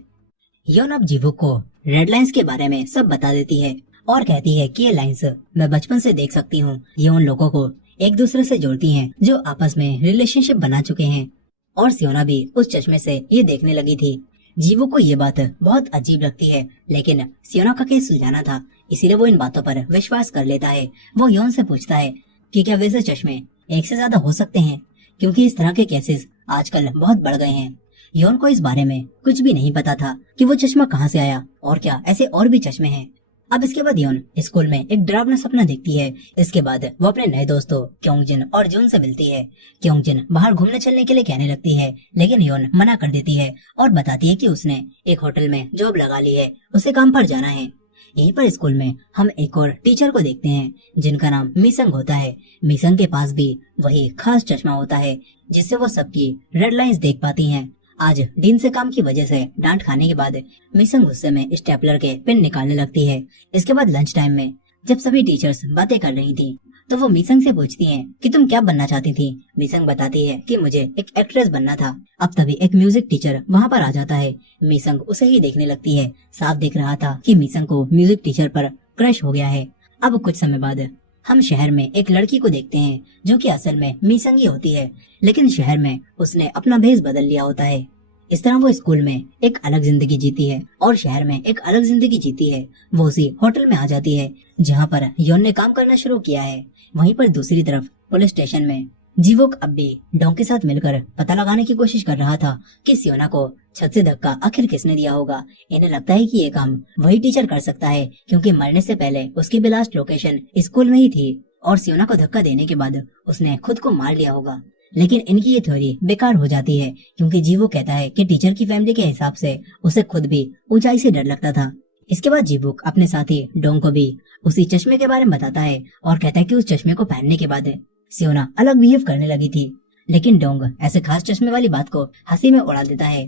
योन अब जीवुक को रेड लाइंस के बारे में सब बता देती है और कहती है कि ये लाइंस मैं बचपन से देख सकती हूँ। ये उन लोगों को एक दूसरे से जोड़ती हैं जो आपस में रिलेशनशिप बना चुके हैं। और सियोना भी उस चश्मे से ये देखने लगी थी। जीवो को ये बात बहुत अजीब लगती है, लेकिन सियोना का केस सुलझाना था, इसीलिए वो इन बातों पर विश्वास कर लेता है। वो योन से पूछता है कि क्या वैसे चश्मे एक से ज्यादा हो सकते हैं, क्योंकि इस तरह के केसेस आजकल बहुत बढ़ गए हैं। योन को इस बारे में कुछ भी नहीं पता था कि वो चश्मा कहाँ से आया और क्या ऐसे और भी चश्मे हैं। अब इसके बाद योन स्कूल में एक डरावना सपना देखती है। इसके बाद वो अपने नए दोस्तों क्योंगजिन और जून से मिलती है। क्योंगजिन बाहर घूमने चलने के लिए कहने लगती है, लेकिन योन मना कर देती है और बताती है कि उसने एक होटल में जॉब लगा ली है, उसे काम पर जाना है। यहीं पर स्कूल में हम एक और टीचर को देखते हैं, जिनका नाम मिसंग होता है। मिसंग के पास भी वही खास चश्मा होता है, जिससे वो सबकी रेड लाइंस देख पाती हैं। आज दिन से काम की वजह से डांट खाने के बाद मिसंग गुस्से में स्टेपलर के पेन निकालने लगती है। इसके बाद लंच टाइम में जब सभी टीचर्स बातें कर रही थी तो वो मिसंग से पूछती हैं कि तुम क्या बनना चाहती थी। मिसंग बताती है कि मुझे एक एक्ट्रेस बनना था। अब तभी एक म्यूजिक टीचर वहाँ पर आ जाता है। मिसंग उसे ही देखने लगती है। साफ दिख रहा था कि मिसंग को म्यूजिक टीचर पर क्रश हो गया है। अब कुछ समय बाद हम शहर में एक लड़की को देखते हैं, जो कि असल में मिसंग ही होती है, लेकिन शहर में उसने अपना भेष बदल लिया होता है। इस तरह वो स्कूल में एक अलग जिंदगी जीती है और शहर में एक अलग जिंदगी जीती है। वो उसी होटल में आ जाती है जहाँ पर योन ने काम करना शुरू किया है। वहीं पर दूसरी तरफ पुलिस स्टेशन में जीवुक अब भी डोंग के साथ मिलकर पता लगाने की कोशिश कर रहा था कि सियोना को छत से धक्का आखिर किसने दिया होगा। इन्हें लगता है कि ये काम वही टीचर कर सकता है, क्योंकि मरने से पहले उसकी भी लास्ट लोकेशन स्कूल में ही थी और सियोना को धक्का देने के बाद उसने खुद को मार लिया होगा। लेकिन इनकी ये थ्योरी बेकार हो जाती है, क्योंकि जीवो कहता है कि टीचर की फैमिली के हिसाब से उसे खुद भी ऊंचाई से डर लगता था। इसके बाद जीवुक अपने साथी डोंग को भी उसी चश्मे के बारे में बताता है और कहता है कि उस चश्मे को पहनने के बाद सियोना अलग बिहेव करने लगी थी। लेकिन डोंग ऐसे खास चश्मे वाली बात को हंसी में उड़ा देता है।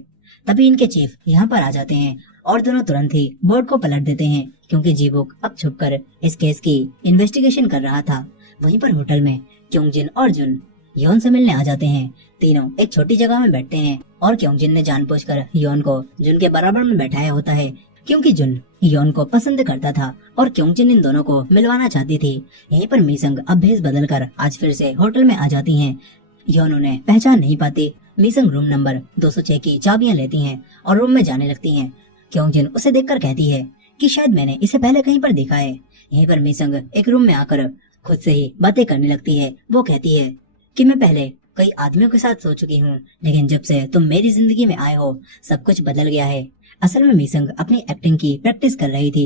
तभी इनके चीफ यहाँ पर आ जाते हैं और दोनों तुरंत ही बोर्ड को पलट देते हैं, क्योंकि जीवुक अब छुपकर इस केस की इन्वेस्टिगेशन कर रहा था। वहीं पर होटल में क्योंगजिन और जुन योन से मिलने आ जाते हैं। तीनों एक छोटी जगह में बैठते हैं और क्योंगजिन ने जानबूझकर योन को जुन के बराबर में बैठाया होता है, क्योंकि जुन योन को पसंद करता था और क्योंगजिन इन दोनों को मिलवाना चाहती थी। यहीं पर मिसंग अब भेष बदलकर आज फिर से होटल में आ जाती हैं। योन उन्हें पहचान नहीं पाती। मिसंग रूम नंबर 206 की चाबियां लेती हैं और रूम में जाने लगती हैं। क्योंगजिन उसे देखकर कहती है कि शायद मैंने इसे पहले कहीं पर देखा है। यहीं पर मिसंग एक रूम में आकर खुद से ही बातें करने लगती है। वो कहती है कि मैं पहले कई आदमियों के साथ सो चुकी हूँ, लेकिन जब से तुम मेरी जिंदगी में आए हो सब कुछ बदल गया है। असल में मिसंग अपनी एक्टिंग की प्रैक्टिस कर रही थी।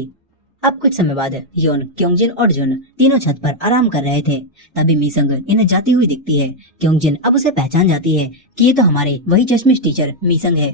अब कुछ समय बाद योन, क्योंजिन और जुन तीनों छत पर आराम कर रहे थे। तभी मीसंग इन्हें जाती हुई दिखती है। क्योंजिन अब उसे पहचान जाती है कि ये तो हमारे वही चश्मिश टीचर मीसंग है।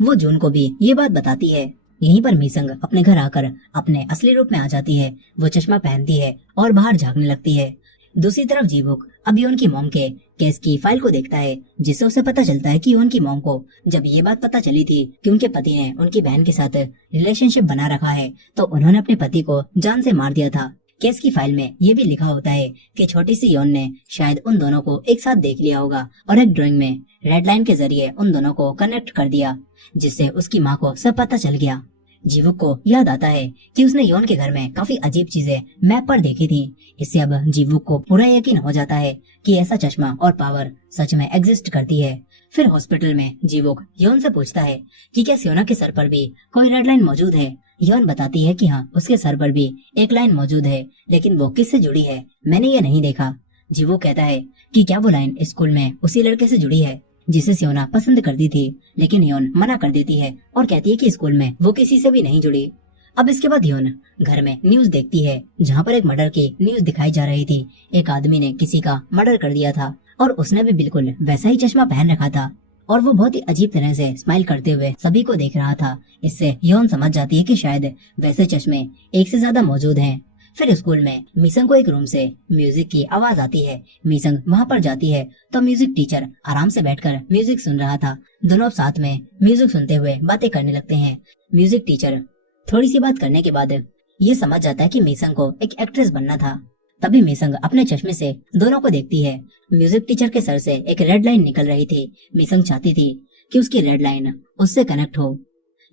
वो जुन को भी ये बात बताती है। यहीं पर मीसंग अपने घर आकर अपने असली रूप में आ जाती है। वो चश्मा पहनती है और बाहर झांकने लगती है। दूसरी तरफ जीवुक अब योन की मॉम के केस की फाइल को देखता है, जिससे उसे पता चलता है कि योन की मॉम को जब ये बात पता चली थी कि उनके पति ने उनकी बहन के साथ रिलेशनशिप बना रखा है, तो उन्होंने अपने पति को जान से मार दिया था। केस की फाइल में ये भी लिखा होता है कि छोटी सी योन ने शायद उन दोनों को एक साथ देख लिया होगा और एक ड्राइंग में रेड लाइन के जरिए उन दोनों को कनेक्ट कर दिया, जिससे उसकी माँ को सब पता चल गया। जीवुक को याद आता है कि उसने योन के घर में काफी अजीब चीजें मैप पर देखी थी। इससे अब जीवुक को पूरा यकीन हो जाता है कि ऐसा चश्मा और पावर सच में एग्जिस्ट करती है। फिर हॉस्पिटल में जीवुक योन से पूछता है कि क्या सियोना के सर पर भी कोई रेड लाइन मौजूद है। योन बताती है कि हाँ, उसके सर पर भी एक लाइन मौजूद है, लेकिन वो किससे जुड़ी है मैंने ये नहीं देखा। जीवुक कहता है कि क्या वो लाइन स्कूल में उसी लड़के से जुड़ी है जिसे सियोना पसंद करती थी, लेकिन योन मना कर देती है और कहती है कि स्कूल में वो किसी से भी नहीं जुड़ी। अब इसके बाद योन घर में न्यूज देखती है, जहाँ पर एक मर्डर की न्यूज दिखाई जा रही थी। एक आदमी ने किसी का मर्डर कर दिया था और उसने भी बिल्कुल वैसा ही चश्मा पहन रखा था और वो बहुत ही अजीब तरह से स्माइल करते हुए सभी को देख रहा था। इससे योन समझ जाती है कि शायद वैसे चश्मे एक से ज्यादा मौजूद हैं। फिर स्कूल में मीसंग को एक रूम से म्यूजिक की आवाज आती है। मीसंग वहाँ पर जाती है तो म्यूजिक टीचर आराम से बैठकर म्यूजिक सुन रहा था। दोनों साथ में म्यूजिक सुनते हुए बातें करने लगते हैं। म्यूजिक टीचर थोड़ी सी बात करने के बाद ये समझ जाता है कि मीसंग को एक एक्ट्रेस बनना था। तभी मीसंग अपने चश्मे से दोनों को देखती है। म्यूजिक टीचर के सर से एक रेड लाइन निकल रही थी। मीसंग चाहती थी कि उसकी रेड लाइन उससे कनेक्ट हो।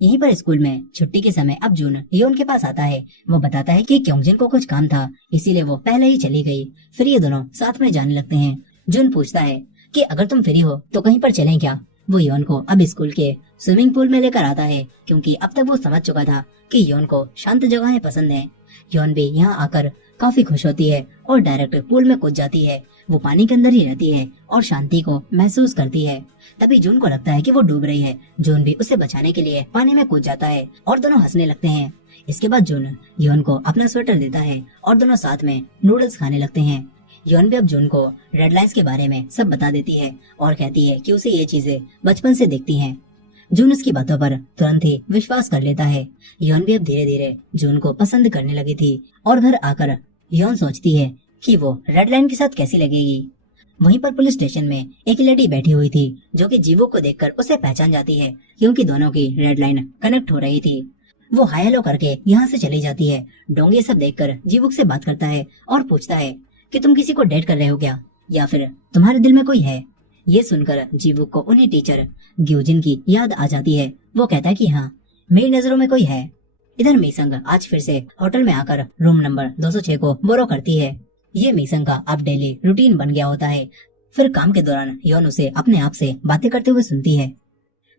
यहीं पर स्कूल में छुट्टी के समय अब जून योन के पास आता है। वो बताता है कि क्योंजिन को कुछ काम था, इसीलिए वो पहले ही चली गई। फिर ये दोनों साथ में जाने लगते हैं। जून पूछता है कि अगर तुम फ्री हो तो कहीं पर चलें क्या। वो योन को अब स्कूल के स्विमिंग पूल में लेकर आता है, क्योंकि अब तक वो समझ चुका था कि योन को शांत जगहें पसंद है। योन भी यहाँ आकर काफी खुश होती है और डायरेक्ट पूल में कूद जाती है। वो पानी के अंदर ही रहती है और शांति को महसूस करती है। तभी जून को लगता है कि वो डूब रही है। जून भी उसे बचाने के लिए पानी में कूद जाता है और दोनों हंसने लगते हैं। इसके बाद जून योन को अपना स्वेटर देता है और दोनों साथ में नूडल्स खाने लगते हैं। योन भी अब जून को रेड लाइन्स के बारे में सब बता देती है और कहती है कि उसे ये चीजें बचपन से दिखती हैं। जून उसकी बातों पर तुरंत ही विश्वास कर लेता है। योन भी अब धीरे धीरे जून को पसंद करने लगी थी और घर आकर योन सोचती है कि वो रेड लाइन के साथ कैसी लगेगी। वहीं पर पुलिस स्टेशन में एक लेडी बैठी हुई थी, जो कि जीवुक को देखकर उसे पहचान जाती है, क्योंकि दोनों की रेड लाइन कनेक्ट हो रही थी। वो हाय हेलो करके यहाँ से चली जाती है। डोंग ये सब देखकर जीवुक से बात करता है और पूछता है कि तुम किसी को डेट कर रहे हो क्या, या फिर तुम्हारे दिल में कोई है। ये सुनकर जीवुक को उन्हीं टीचर ग्यूजिन की याद आ जाती है। वो कहता है कि हाँ, मेरी नजरों में कोई है। इधर मीसंग आज फिर से होटल में आकर रूम नंबर 206 को बोरो करती है। ये मीसंग का अब डेली रूटीन बन गया होता है। फिर काम के दौरान योन उसे अपने आप से बातें करते हुए सुनती है।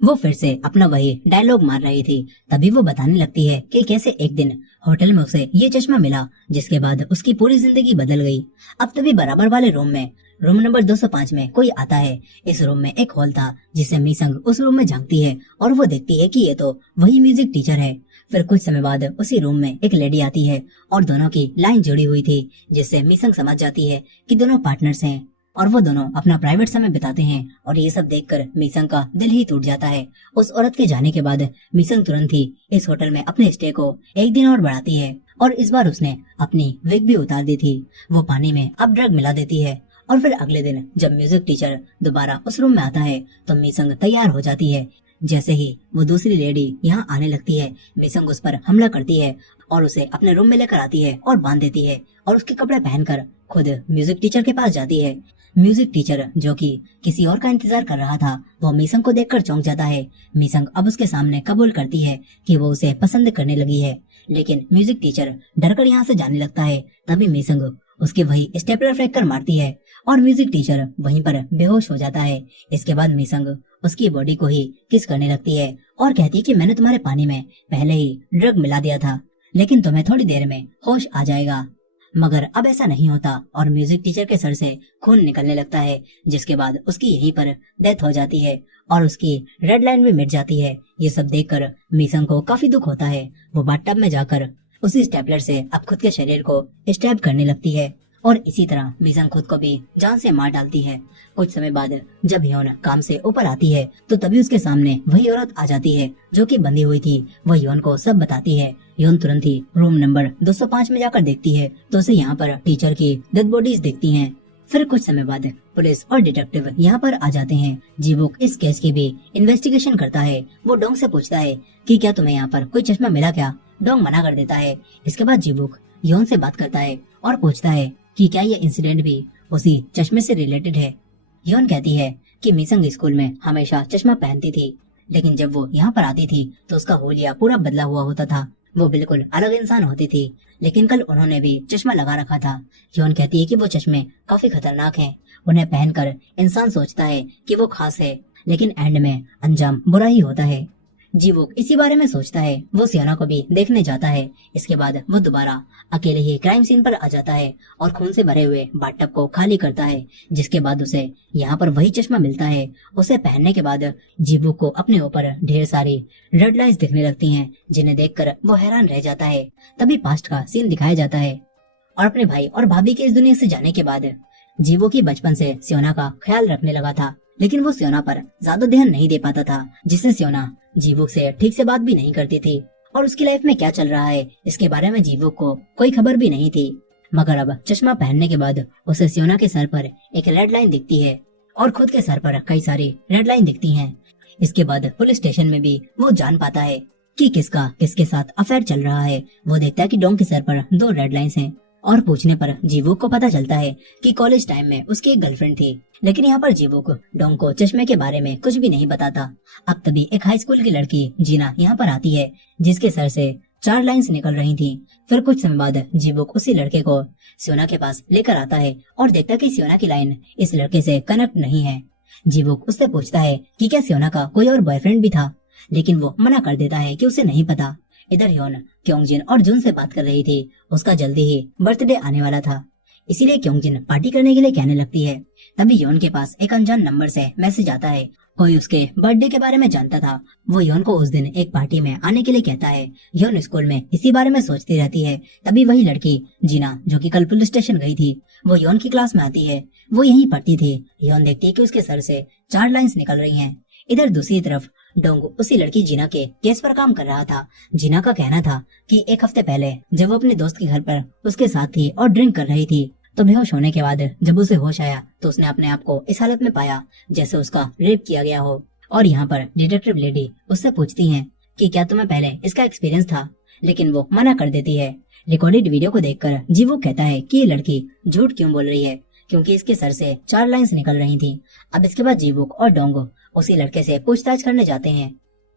वो फिर से अपना वही डायलॉग मार रही थी। तभी वो बताने लगती है कि कैसे एक दिन होटल में उसे ये चश्मा मिला, जिसके बाद उसकी पूरी जिंदगी बदल गई। अब तभी बराबर वाले रूम में रूम नंबर 205 में कोई आता है। इस रूम में एक हॉल था, जिससे मीसंग उस रूम में झांकती है और वो देखती है कि ये तो वही म्यूजिक टीचर है। फिर कुछ समय बाद उसी रूम में एक लेडी आती है और दोनों की लाइन जुड़ी हुई थी, जिससे मीसंग समझ जाती है कि दोनों पार्टनर्स हैं और वो दोनों अपना प्राइवेट समय बिताते हैं। और ये सब देखकर मीसंग का दिल ही टूट जाता है। उस औरत के जाने के बाद मीसंग तुरंत ही इस होटल में अपने स्टे को एक दिन और बढ़ाती है और इस बार उसने अपनी विग भी उतार दी थी। वो पानी में अब ड्रग मिला देती है और फिर अगले दिन जब म्यूजिक टीचर दोबारा उस रूम में आता है तो मीसंग तैयार हो जाती है। जैसे ही वो दूसरी लेडी यहाँ आने लगती है, मीसंग उस पर हमला करती है और उसे अपने रूम में लेकर आती है और बांध देती है और उसके कपड़े पहनकर खुद म्यूजिक टीचर के पास जाती है। म्यूजिक टीचर, जो कि किसी और का इंतजार कर रहा था, वो मीसंग को देखकर चौंक जाता है। मीसंग अब उसके सामने कबूल करती है कि वो उसे पसंद करने लगी है, लेकिन म्यूजिक टीचर डरकर यहाँ से जाने लगता है। तभी मीसंग उसके वही स्टेपलर फेंक कर मारती है और म्यूजिक टीचर वहीं पर बेहोश हो जाता है। इसके बाद मीसंग उसकी बॉडी को ही किस करने लगती है और कहती है कि मैंने तुम्हारे पानी में पहले ही ड्रग मिला दिया था, लेकिन तुम्हें थोड़ी देर में होश आ जाएगा। मगर अब ऐसा नहीं होता और म्यूजिक टीचर के सर से खून निकलने लगता है, जिसके बाद उसकी यहीं पर डेथ हो जाती है और उसकी रेड लाइन भी मिट जाती है। ये सब देखकर मीसंग को काफी दुख होता है। वो बाथटब में जाकर उसी स्टेपलर से अब खुद के शरीर को स्टैब करने लगती है और इसी तरह मीजन खुद को भी जान से मार डालती है। कुछ समय बाद जब ह्योन काम से ऊपर आती है तो तभी उसके सामने वही औरत आ जाती है जो कि बंधी हुई थी। वह ह्योन को सब बताती है। ह्योन तुरंत ही रूम नंबर 205 में जाकर देखती है तो उसे यहाँ पर टीचर की डेड बॉडीज दिखती हैं। फिर कुछ समय बाद पुलिस और डिटेक्टिव यहाँ पर आ जाते हैं। जीवुक इस केस की भी इन्वेस्टिगेशन करता है। वो डोंग से पूछता है कि क्या तुम्हें यहाँ पर कोई चश्मा मिला क्या। डोंग मना कर देता है। इसके बाद जीवुक ह्योन से बात करता है और पूछता है कि क्या ये इंसिडेंट भी उसी चश्मे से रिलेटेड है। ह्योन कहती है कि मिसंग स्कूल में हमेशा चश्मा पहनती थी, लेकिन जब वो यहाँ पर आती थी तो उसका होलिया पूरा बदला हुआ होता था। वो बिल्कुल अलग इंसान होती थी, लेकिन कल उन्होंने भी चश्मा लगा रखा था। ह्योन कहती है कि वो चश्मे काफी खतरनाक हैं। उन्हें पहनकर इंसान सोचता है कि वो खास है, लेकिन एंड में अंजाम बुरा ही होता है। जीवुक इसी बारे में सोचता है। वो सियोना को भी देखने जाता है। इसके बाद वो दोबारा अकेले ही क्राइम सीन पर आ जाता है और खून से भरे हुए बाथटब को खाली करता है, जिसके बाद उसे यहाँ पर वही चश्मा मिलता है। उसे पहनने के बाद जीवुक को अपने ऊपर ढेर सारी रेड लाइंस दिखने लगती हैं, जिन्हें देखकर वो हैरान रह जाता है। तभी पास्ट का सीन दिखाया जाता है और अपने भाई और भाभी के इस दुनिया से जाने के बाद जीवुक की बचपन से सियोना का ख्याल रखने लगा था, लेकिन वो सियोना पर ज्यादा ध्यान नहीं दे पाता था, जिससे सियोना जीवुक से ठीक से बात भी नहीं करती थी और उसकी लाइफ में क्या चल रहा है इसके बारे में जीवुक को कोई खबर भी नहीं थी। मगर अब चश्मा पहनने के बाद उसे सियोना के सर पर एक रेड लाइन दिखती है और खुद के सर पर कई सारी रेड लाइन दिखती हैं। इसके बाद पुलिस स्टेशन में भी वो जान पाता है कि किसका किसके साथ अफेयर चल रहा है। वो देखता है कि डोंग के सर पर 2 रेड लाइंस हैं और पूछने पर जीवुक को पता चलता है कि कॉलेज टाइम में उसकी एक गर्लफ्रेंड थी, लेकिन यहाँ पर जीवुक डोंग को चश्मे के बारे में कुछ भी नहीं बताता। अब तभी एक हाई स्कूल की लड़की जीना यहाँ पर आती है, जिसके सर से 4 लाइंस निकल रही थी। फिर कुछ समय बाद जीवुक उसी लड़के को सियोना के पास लेकर आता है और देखता है कि सियोना की लाइन इस लड़के से कनेक्ट नहीं है। जीवुक उससे पूछता है कि क्या सियोना का कोई और बॉयफ्रेंड भी था, लेकिन वो मना कर देता है कि उसे नहीं पता। इधर ह्योन क्योंगजिन और जुन से बात कर रही थी। उसका जल्दी ही बर्थडे आने वाला था, इसीलिए क्योंजिन पार्टी करने के लिए कहने लगती है। तभी ह्योन के पास एक अनजान नंबर से मैसेज आता है। कोई उसके बर्थडे के बारे में जानता था। वो ह्योन को उस दिन एक पार्टी में आने के लिए कहता है। ह्योन स्कूल में इसी बारे में सोचती रहती है। तभी वही लड़की जीना, जो कि कल पुलिस स्टेशन गई थी, वो ह्योन की क्लास में आती है। वो यहीं पढ़ती थी। ह्योन देखती है कि उसके सर से 4 लाइंस निकल रही हैं। इधर दूसरी तरफ डोंग उसी लड़की जीना के केस पर काम कर रहा था। जीना का कहना था कि एक हफ्ते पहले जब वो अपने दोस्त के घर पर उसके साथ थी और ड्रिंक कर रही थी, तो बेहोश होने के बाद जब उसे होश आया तो उसने अपने आप को इस हालत में पाया जैसे उसका रेप किया गया हो। और यहाँ पर डिटेक्टिव लेडी उससे पूछती है कि क्या तुम्हें पहले इसका एक्सपीरियंस था, लेकिन वो मना कर देती है। रिकॉर्डेड वीडियो को देखकर जीवुक कहता है कि ये लड़की झूठ क्यों बोल रही है, क्योंकि इसके सर से 4 लाइंस निकल रही थी। अब इसके बाद जीवुक और डोंग उसी लड़के से पूछताछ करने जाते हैं।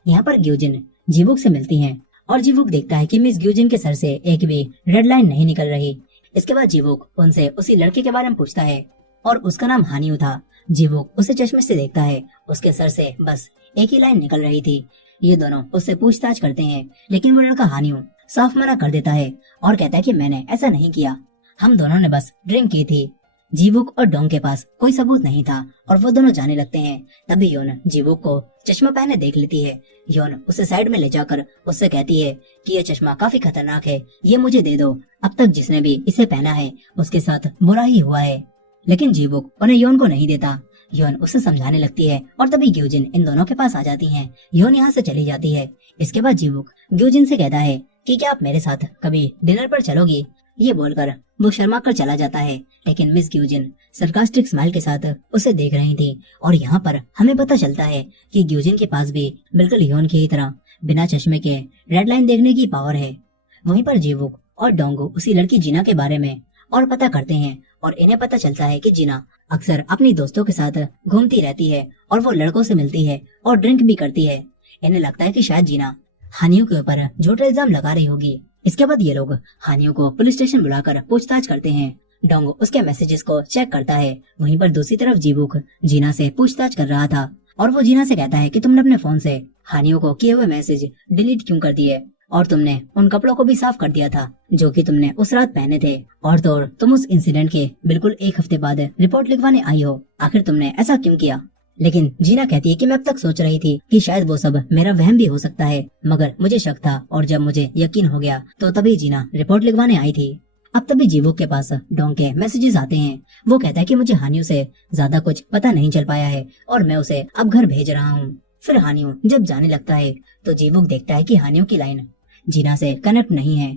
यहाँ पर ग्यूजिन जीवुक से मिलती हैं और जीवुक देखता है कि मिस ग्यूजिन के सर से एक भी रेड लाइन नहीं निकल रही। इसके बाद जीवुक उनसे उसी लड़के के बारे में पूछता है और उसका नाम हानियू था। जीवुक उसे चश्मे से देखता है। उसके सर से बस एक ही लाइन निकल रही थी। ये दोनों उससे पूछताछ करते हैं, लेकिन वो लड़का हानियू साफ मना कर देता है और कहता है कि मैंने ऐसा नहीं किया, हम दोनों ने बस ड्रिंक की थी। जीवुक और डोंग के पास कोई सबूत नहीं था और वो दोनों जाने लगते हैं। तभी योन जीवुक को चश्मा पहने देख लेती है। योन उसे साइड में ले जाकर उससे कहती है कि ये चश्मा काफी खतरनाक है, ये मुझे दे दो। अब तक जिसने भी इसे पहना है उसके साथ बुरा ही हुआ है। लेकिन जीवुक उन्हें योन को नहीं देता। योन उसे समझाने लगती है और तभी ग्यूजिन इन दोनों के पास आ जाती है। योन यहाँ से चली जाती है। इसके बाद जीवुक ग्यूजिन से कहता है कि क्या आप मेरे साथ कभी डिनर पर चलोगी। ये बोलकर वो शर्मा कर चला जाता है, लेकिन मिस ग्यूजिन सरकास्टिक स्माइल के साथ उसे देख रही थी। और यहाँ पर हमें पता चलता है कि ग्यूजिन के पास भी बिल्कुल योन की ही तरह बिना चश्मे के रेड लाइन देखने की पावर है। वहीं पर जीवुक और डोंगो उसी लड़की जीना के बारे में और पता करते हैं और इन्हें पता चलता है कि जीना अक्सर अपनी दोस्तों के साथ घूमती रहती है और वो लड़कों से मिलती है और ड्रिंक भी करती है। इन्हें लगता है कि शायद जीना हानियू के ऊपर झूठा इल्जाम लगा रही होगी। इसके बाद ये लोग हानियू को पुलिस स्टेशन बुलाकर पूछताछ करते हैं। डोंगो उसके मैसेजेस को चेक करता है। वहीं पर दूसरी तरफ जीवुक जीना से पूछताछ कर रहा था और वो जीना से कहता है कि तुमने अपने फोन से हानियू को किए हुए मैसेज डिलीट क्यों कर दिए और तुमने उन कपड़ों को भी साफ कर दिया था जो कि तुमने उस रात पहने थे, और तो और तुम उस इंसिडेंट के बिल्कुल 1 हफ्ते बाद रिपोर्ट लिखवाने आई हो। आखिर तुमने ऐसा क्यों किया। लेकिन जीना कहती है कि मैं अब तक सोच रही थी कि शायद वो सब मेरा वहम भी हो सकता है, मगर मुझे शक था और जब मुझे यकीन हो गया तो तभी जीना रिपोर्ट लिखवाने आई थी। अब तभी जीवो के पास डोंग के मैसेजेस आते हैं। वो कहता है कि मुझे हानियों से ज्यादा कुछ पता नहीं चल पाया है और मैं उसे अब घर भेज रहा हूँ। फिर हानियों जब जाने लगता है तो जीवुक देखता है कि हानियों की लाइन जीना से कनेक्ट नहीं है।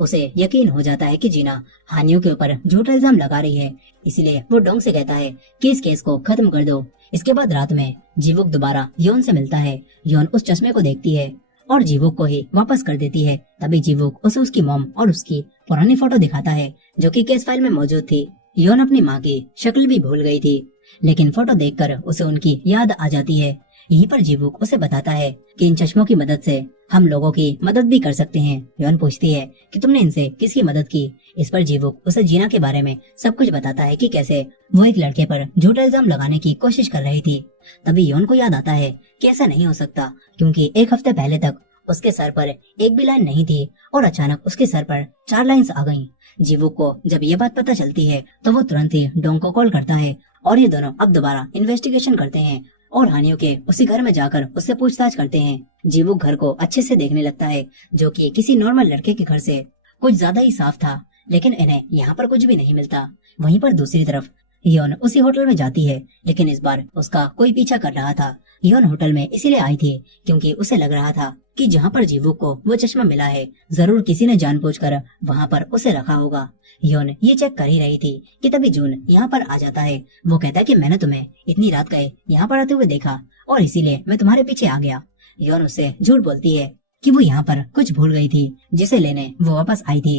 उसे यकीन हो जाता है कि जीना हानियों के ऊपर झूठा इल्जाम लगा रही है, इसलिए वो डोंग से कहता है कि इस केस को खत्म कर दो। इसके बाद रात में जीवुक दोबारा योन से मिलता है। योन उस चश्मे को देखती है और जीवुक को ही वापस कर देती है। तभी जीवुक उसे उसकी मॉम और उसकी पुरानी फोटो दिखाता है जो कि केस फाइल में मौजूद थी। योन अपनी माँ की शक्ल भी भूल गई थी, लेकिन फोटो देखकर उसे उनकी याद आ जाती है। यहीं पर जीवुक उसे बताता है कि इन चश्मों की मदद से हम लोगों की मदद भी कर सकते हैं। योन पूछती है कि तुमने इनसे किसकी मदद की। इस पर जीवुक उसे जीना के बारे में सब कुछ बताता है कि कैसे वो एक लड़के पर झूठा इल्जाम लगाने की कोशिश कर रही थी। तभी योन को याद आता है कि ऐसा नहीं हो सकता, क्योंकि एक हफ्ते पहले तक उसके सर पर एक भी लाइन नहीं थी और अचानक उसके सर पर 4 लाइंस आ गईं। जीवुक को जब ये बात पता चलती है तो वो तुरंत ही डोंग को कॉल करता है और ये दोनों अब दोबारा इन्वेस्टिगेशन करते हैं और हानियों के उसी घर में जाकर उससे पूछताछ करते हैं। जीवुक घर को अच्छे से देखने लगता है, जो कि किसी नॉर्मल लड़के के घर से कुछ ज्यादा ही साफ था, लेकिन इन्हें यहाँ पर कुछ भी नहीं मिलता। वहीं पर दूसरी तरफ योन उसी होटल में जाती है, लेकिन इस बार उसका कोई पीछा कर रहा था। योन होटल में इसीलिए आई थी क्योंकि उसे लग रहा था कि जहाँ पर जीवुक को वो चश्मा मिला है जरूर किसी ने जानबूझकर वहाँ पर उसे रखा होगा। योन ये चेक कर ही रही थी कि तभी जून यहाँ पर आ जाता है। वो कहता है कि मैंने तुम्हें इतनी रात गए यहाँ पर आते हुए देखा और इसीलिए मैं तुम्हारे पीछे आ गया। योन उससे झूठ बोलती है कि वो यहाँ पर कुछ भूल गई थी जिसे लेने वो वापस आई थी।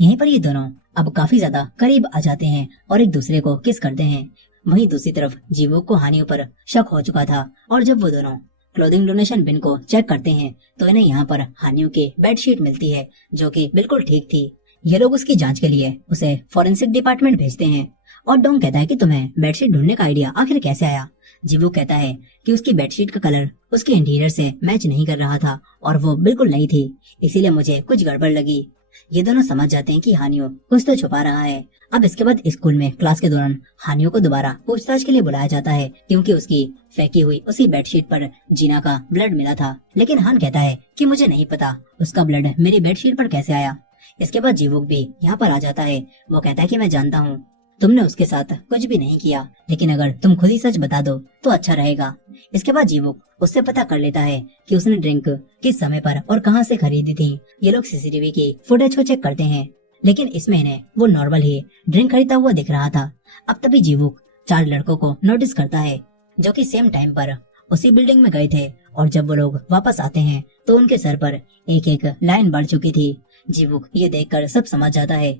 यहीं पर ये दोनों अब काफी ज्यादा करीब आ जाते हैं और एक दूसरे को किस करते हैं। वहीं दूसरी तरफ जीवुक को हानियों पर शक हो चुका था और जब वो दोनों क्लोथिंग डोनेशन बिन को चेक करते हैं तो इन्हें यहाँ पर हानियों की बेडशीट मिलती है जो कि बिल्कुल ठीक थी। ये लोग उसकी जांच के लिए उसे फॉरेंसिक डिपार्टमेंट भेजते हैं और डोंग कहता है कि तुम्हें बेडशीट ढूंढने का आइडिया आखिर कैसे आया। जीवुक कहता है कि उसकी बेडशीट का कलर उसके इंटीरियर से मैच नहीं कर रहा था और वो बिल्कुल नई थी, इसीलिए मुझे कुछ गड़बड़ लगी। ये दोनों समझ जाते हैं कि हानियों कुछ तो छुपा रहा है। अब इसके बाद स्कूल में क्लास के दौरान हानियों को दोबारा पूछताछ के लिए बुलाया जाता है क्योंकि उसकी फेंकी हुई उसी बेडशीट पर जीना का ब्लड मिला था। लेकिन हान कहता है कि मुझे नहीं पता उसका ब्लड मेरी बेडशीट पर कैसे आया। इसके बाद जीवुक भी यहाँ पर आ जाता है। वो कहता है कि मैं जानता हूँ तुमने उसके साथ कुछ भी नहीं किया, लेकिन अगर तुम खुद ही सच बता दो तो अच्छा रहेगा। इसके बाद जीवुक उससे पता कर लेता है कि उसने ड्रिंक किस समय पर और कहां से खरीदी थी। ये लोग सीसीटीवी की फुटेज को चेक करते हैं, लेकिन इसमें इन्हें वो नॉर्मल ही ड्रिंक खरीदता हुआ दिख रहा था। अब तभी जीवुक 4 लड़कों को नोटिस करता है जो कि सेम टाइम पर उसी बिल्डिंग में गए थे और जब वो लोग वापस आते हैं तो उनके सर पर एक एक लाइन बढ़ चुकी थी। जीवुक ये देखकर सब समझ जाता है।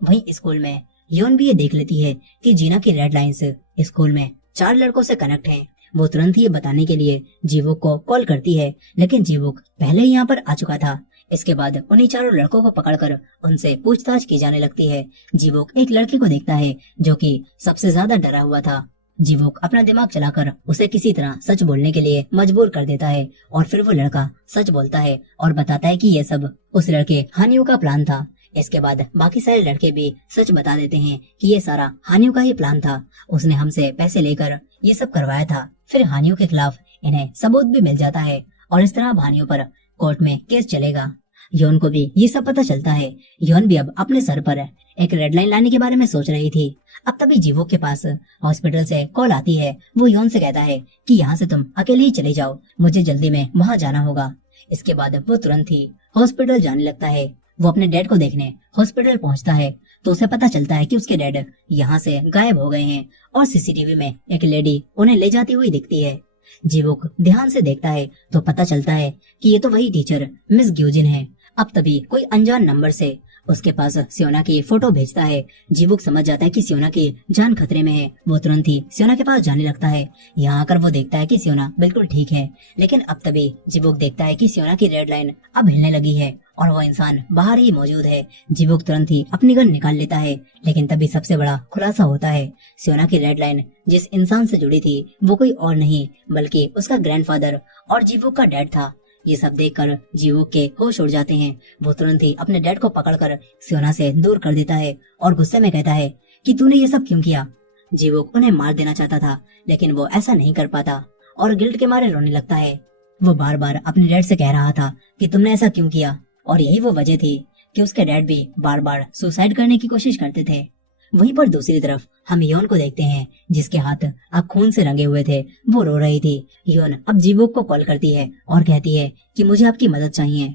वहीं स्कूल में योन भी ये देख लेती है कि जीना की रेड लाइंस स्कूल में 4 लड़कों से कनेक्ट हैं। वो तुरंत ही ये बताने के लिए जीवुक को कॉल करती है, लेकिन जीवुक पहले ही यहाँ पर आ चुका था। इसके बाद उन्हीं 4 लड़कों को पकड़कर उनसे पूछताछ की जाने लगती है। जीवुक एक लड़के को देखता है जो कि सबसे ज्यादा डरा हुआ था। जीवुक अपना दिमाग चलाकर उसे किसी तरह सच बोलने के लिए मजबूर कर देता है और फिर वो लड़का सच बोलता है और बताता है कि ये सब उस लड़के हानियों का प्लान था। इसके बाद बाकी सारे लड़के भी सच बता देते हैं कि ये सारा हानियों का ही प्लान था, उसने हमसे पैसे लेकर ये सब करवाया था। फिर हानियों के खिलाफ इन्हें सबूत भी मिल जाता है और इस तरह हानियों पर कोर्ट में केस चलेगा। योन को भी ये सब पता चलता है। योन भी अब अपने सर पर एक रेड लाइन लाने के बारे में सोच रही थी। अब तभी जीवुक के पास हॉस्पिटल से कॉल आती है। वो योन से कहता है कि यहाँ से तुम अकेले ही चले जाओ, मुझे जल्दी में वहाँ जाना होगा। इसके बाद वो तुरंत ही हॉस्पिटल जाने लगता है। वो अपने डैड को देखने हॉस्पिटल पहुंचता है तो उसे पता चलता है कि उसके डैड यहाँ से गायब हो गए हैं और सीसीटीवी में एक लेडी उन्हें ले जाती हुई दिखती है। जीवुक ध्यान से देखता है तो पता चलता है कि ये तो वही टीचर मिस ग्यूजिन है। अब तभी कोई अनजान नंबर से उसके पास सियोना की फोटो भेजता है। जीवुक समझ जाता है कि सियोना की जान खतरे में है। वो तुरंत ही सियोना के पास जाने लगता है। यहाँ आकर वो देखता है कि सियोना बिल्कुल ठीक है, लेकिन अब तभी जीवुक देखता है कि सियोना की रेड लाइन अब हिलने लगी है और वो इंसान बाहर ही मौजूद है। जीवुक तुरंत ही अपनी गन निकाल लेता है, लेकिन तभी सबसे बड़ा खुलासा होता है। सियोना की रेड लाइन जिस इंसान से जुड़ी थी वो कोई और नहीं बल्कि उसका ग्रैंडफादर और जीवुक का डैड था। ये सब देखकर जीवुक के होश उड़ जाते हैं। वो तुरंत ही अपने डैड को पकड़कर सियोना से दूर कर देता है और गुस्से में कहता है कि तूने ये सब क्यों किया। जीवुक उन्हें मार देना चाहता था, लेकिन वो ऐसा नहीं कर पाता और गिल्ट के मारे रोने लगता है। वो बार बार अपने डैड से कह रहा था कि तुमने ऐसा क्यों किया, और यही वो वजह थी कि उसके डैड भी बार बार सुसाइड करने की कोशिश करते थे। वहीं पर दूसरी तरफ हम योन को देखते हैं, जिसके हाथ अब खून से रंगे हुए थे। वो रो रही थी। योन अब जीवुक को कॉल करती है और कहती है कि मुझे आपकी मदद चाहिए।